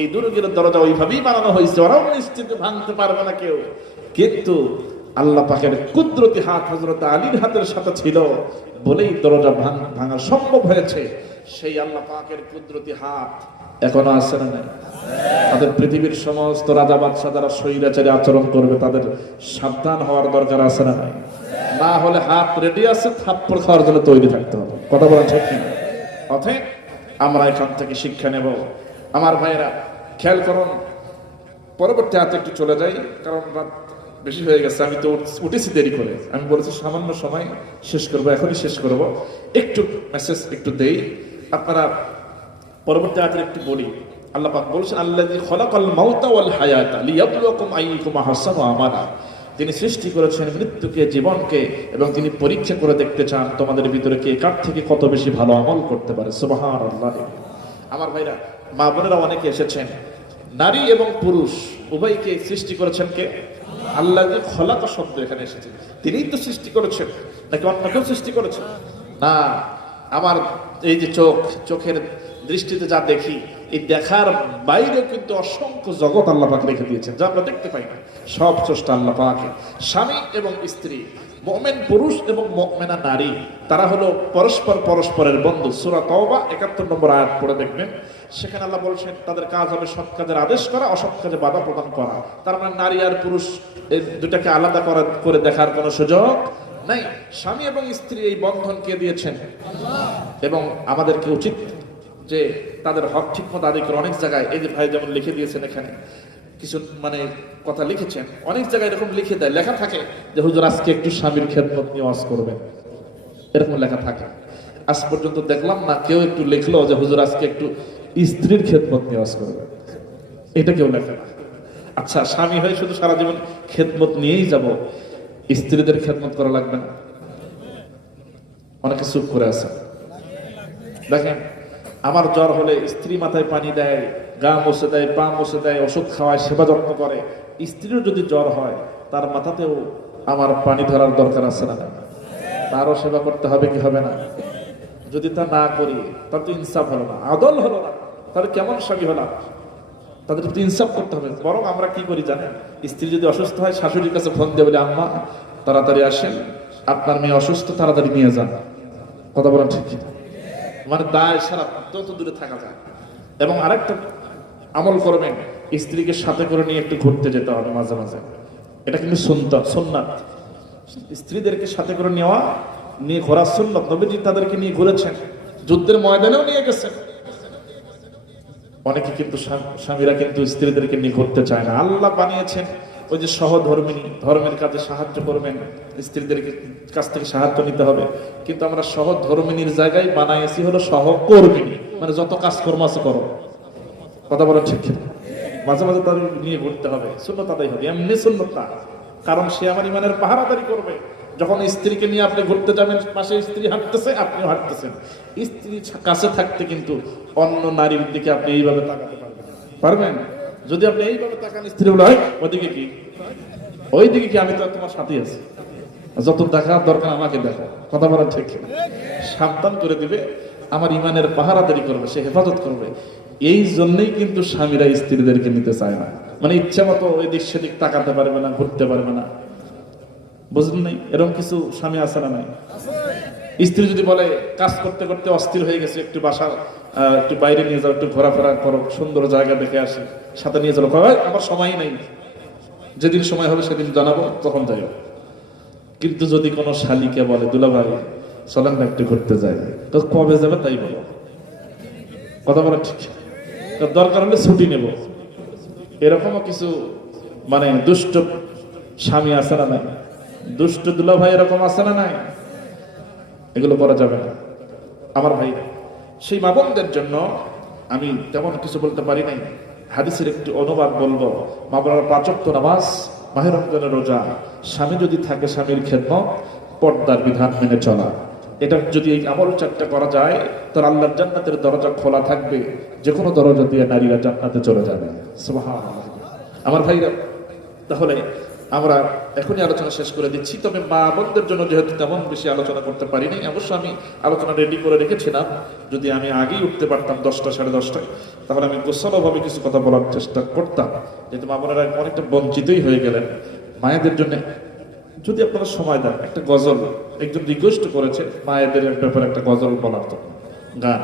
এই দুর্গের দরজা ওইভাবেই বানানো হয়েছে, ওরাও নিশ্চিত ভাঙতে পারবে না কেউ। কিন্তু আল্লাহ পাকের কুদরতি হাত হযরত আলীর হাতের সাথে ছিল বলেই দরজা ভাঙা সম্ভব হয়েছে। সেই আল্লাহ পাকের কুদরতি হাত এখনো আছে না নাই? তাদের পৃথিবীর সমস্ত রাজা বাদশা যারা স্বৈরাচারী আচরণ করবে তাদের সাবধান হওয়ার দরকার আছে না নাই? না হলে হাত রেডি আছে, থাপ্পড় খাওয়ার জন্য তৈরি থাকতে হবে। কথা বলেন ঠিক কি? অতএব আমরা এখান থেকে শিক্ষা নেব। আমার ভাইয়েরা খেয়াল করুন, পরবর্তী হাতে একটু চলে যাই, কারণ রাত বেশি হয়ে গেছে, আমি তো উঠেছি দেরি করে, আমি বলেছি সামান্য সময় শেষ করব, এখনই শেষ করব, একটু মেসেজ একটু দেই, আপনারা পরবর্তী হাতে একটু বলি। আল্লাহ পাক বলেছেন আল্লাযী খালাকাল মাউতা ওয়াল হায়াতা লিয়াবলুয়াকুম আইয়ুকুম আহসানু আমালা, তিনি সৃষ্টি করেছেন মৃত্যুকে, জীবনকে, এবং তিনি পরীক্ষা করে দেখতে চান তোমাদের ভিতরে কে কার থেকে কত বেশি ভালো আমল করতে পারে। সুবহানাল্লাহ। আমার ভাইরা, মা বোনেরা অনেকে এসেছেন, নারী এবং পুরুষ উভয়কে সৃষ্টি করেছেন কে? আল্লাহ। যে খলাকা শব্দ এখানে এসেছে, তিনিই তো সৃষ্টি করেছেন, নাকি অন্য কেউ সৃষ্টি করেছেন? না, আমার এই যে চোখের দৃষ্টিতে যা দেখি, এই দেখার বাইরেও কিন্তু অসংখ্য জগৎ আল্লাহ পাক রেখে দিয়েছেন যা আমরা দেখতে পাই না। সব স্রষ্টা আল্লাহ পাক। স্বামী এবং স্ত্রী, মুমিন পুরুষ এবং মুমিনা নারী, তারা হলো পরস্পরের বন্ধু। সূরা তাওবা ৭১ নম্বর আয়াত পড়ে দেখবেন, সেখানে আল্লাহ বলছেন তাদের কাজ হবে সৎ কাজের আদেশ করা, অসৎ কাজে বাধা প্রদান করা। তার মানে নারী আর পুরুষ এই দুটাকে আলাদা করে দেখার কোনো সুযোগ নাই। স্বামী এবং স্ত্রী এই বন্ধন কে দিয়েছেন? এবং আমাদেরকে উচিত যে তাদের হক ঠিক মতো আদায় করে। অনেক জায়গায় এই যে ভাই যেমন লিখে দিয়েছেন, এখানে কিছু মানে কথা লিখেছেন, অনেক জায়গায় এরকম লিখে দেয়, লেখা থাকে যে হুজুর আজকে একটু স্বামীর খেদমত নিয়ে ওয়াজ করবেন, এরকম লেখা থাকে। আজ পর্যন্ত দেখলাম না কেউ একটু লিখলো যে হুজুর আজকে একটু স্ত্রীর খেদমত নিয়ে ওয়াজ করবেন, এটা কেউ লেখে না। আচ্ছা, স্বামী হয়ে শুধু সারা জীবন খেদমত নিয়েই যাব, স্ত্রীদের খেদমত করা লাগবে না? অনেকে চুপ করে আছে। দেখেন, আমার জ্বর হলে স্ত্রী মাথায় পানি দেয়, গা মুছে দেয়, পা মুছে দেয়, ওষুধ খাওয়ায়, সেবা যত্ন করে। স্ত্রীর যদি জ্বর হয় তার মাথাতেও আমার পানি ধরার দরকার আছে না? তারও সেবা করতে হবে কি হবে না? যদি তা না করি তার তো ইনসাফ হলো না, আদল হলো না, তাহলে কেমন স্বামী হলাম? তাদের তো ইনসাফ করতে হবে। বরং আমরা কি করি জানেন, স্ত্রী যদি অসুস্থ হয় শাশুড়ির কাছে ফোন দিয়ে বলে, আম্মা তাড়াতাড়ি আসেন, আপনার মেয়ে অসুস্থ, তাড়াতাড়ি নিয়ে যান। কথা বলেন ঠিক? মানে দায় সারা তত দূরে থাকা যায়। এবং আরেকটা আমল করবেন, স্ত্রীকে সাথে করে নিয়ে একটু ঘুরতে যেতে হবে মাঝে মাঝে। এটা কিন্তু সুন্নাত। স্ত্রীদেরকে সাথে করে নিয়ে ঘোরা সুন্নাত। নবীজি তাদেরকে নিয়ে ঘুরেছেন, যুদ্ধের ময়দানেও নিয়ে গেছেন। অনেকে কিন্তু স্বামীরা কিন্তু স্ত্রীদেরকে নিয়ে ঘুরতে চায় না। আল্লাহ বানিয়েছেন ওই যে সহধর্মিনী, ধর্মের কাজে সাহায্য করবেন, স্ত্রীদের কাছ থেকে সাহায্য নিতে হবে, কিন্তু আমরা সহধর্মিনীর জায়গায় বানাইছি হলো সহকর্মিনী, মানে যত কাজকর্ম আছে করো। কথা বলা ঠিক কিনা? মাঝে মাঝে তাদের নিয়ে ঘুরতে হবে, সুন্নত আদায় হবে, এমনি সুন্নত না, কারণ সে আমার ইমানের পাহারাদারি করবে। যখন স্ত্রীকে নিয়ে আপনি ঘুরতে যাবেন, পাশে স্ত্রী হাঁটতেছে, আপনিও হাঁটতেছেন, স্ত্রী কাছে থাকতে কিন্তু অন্য নারীর দিকে আপনি এইভাবে তাকাতে পারবেন? যদি আপনি এইভাবে তাকান, স্ত্রী বলে ওইদিকে কি, ওইদিকে কি, আমি তো তোমার সাথে আছি, যত দেখার দরকার আমাকে দেখো। কথা বলা ঠিক কিনা? সাবধান করে দিবে, আমার ইমানের পাহারাদারি করবে, সে হেফাজত করবে। এই জন্যই কিন্তু স্বামীরা স্ত্রীদেরকে নিতে চায় না, মানে ইচ্ছা মতো এদিক সেদিক তাকাতে পারবে না, ঘুরতে পারবে না। বুঝলেন নাই? এরকম কিছু স্বামী আছে না নাই? স্ত্রী যদি বলে কাজ করতে করতে অস্থির হয়ে গেছে, একটু বাসা একটু বাইরে নিয়ে যাও, একটু ঘোরাফেরা করো, সুন্দর জায়গা দেখে আসি, সাথে নিয়ে যাবো, আমার সময় নেই, যেদিন সময় হবে সেদিন জানাবো, তখন যাইও। কিন্তু যদি কোনো শালিকে বলে দুলা ভাই চলেন না একটু ঘুরতে যাই, তো কবে যাবে তাই বলো। কথা বলা ঠিক, দরকার হলে ছুটি নেব। এরকমও কিছু মানে দুষ্ট স্বামী আছে না নাই? দুষ্ট দুলা ভাই এরকম আছে না নাই? এগুলো করা যাবে না আমার ভাই। সেই মা বোনদের জন্য আমি তেমন কিছু বলতে পারি নাই, হাদিসের একটি অনুবাদ বলবো। মা বোনের 5 ওয়াক্ত নামাজ, মাহে রমজানের রোজা, স্বামী যদি থাকে স্বামীর খেদমত, পর্দার বিধান মেনে চলা, এটা যদি এই আমল 4টা করা যায়, তাহলে আল্লাহর জান্নাতের দরজা খোলা থাকবে, যে কোনো দরজা দিয়ে নারীরা জান্নাতে চলে যাবে। সুবহানাল্লাহ। আমার ভাইরা, তাহলে আমরা এখনই আলোচনা শেষ করে দিচ্ছি। তবে মা বোনদের জন্য যেহেতু তেমন বেশি আলোচনা করতে পারিনি, অবশ্য আমি আলোচনা রেডি করে রেখেছিলাম। যদি আমি আগেই উঠতে পারতাম 10টা সাড়ে 10টায়, তাহলে আমি গোছালোভাবে কিছু কথা বলার চেষ্টা করতাম। যেহেতু মা বোনেরা অনেকটা বঞ্চিতই হয়ে গেলেন। মায়েদের জন্য যদি আপনারা সময় দেন, একটা গজল একজন রিকোয়েস্ট করেছে মায়েদের ব্যাপারে একটা গজল বলার জন্য, গান।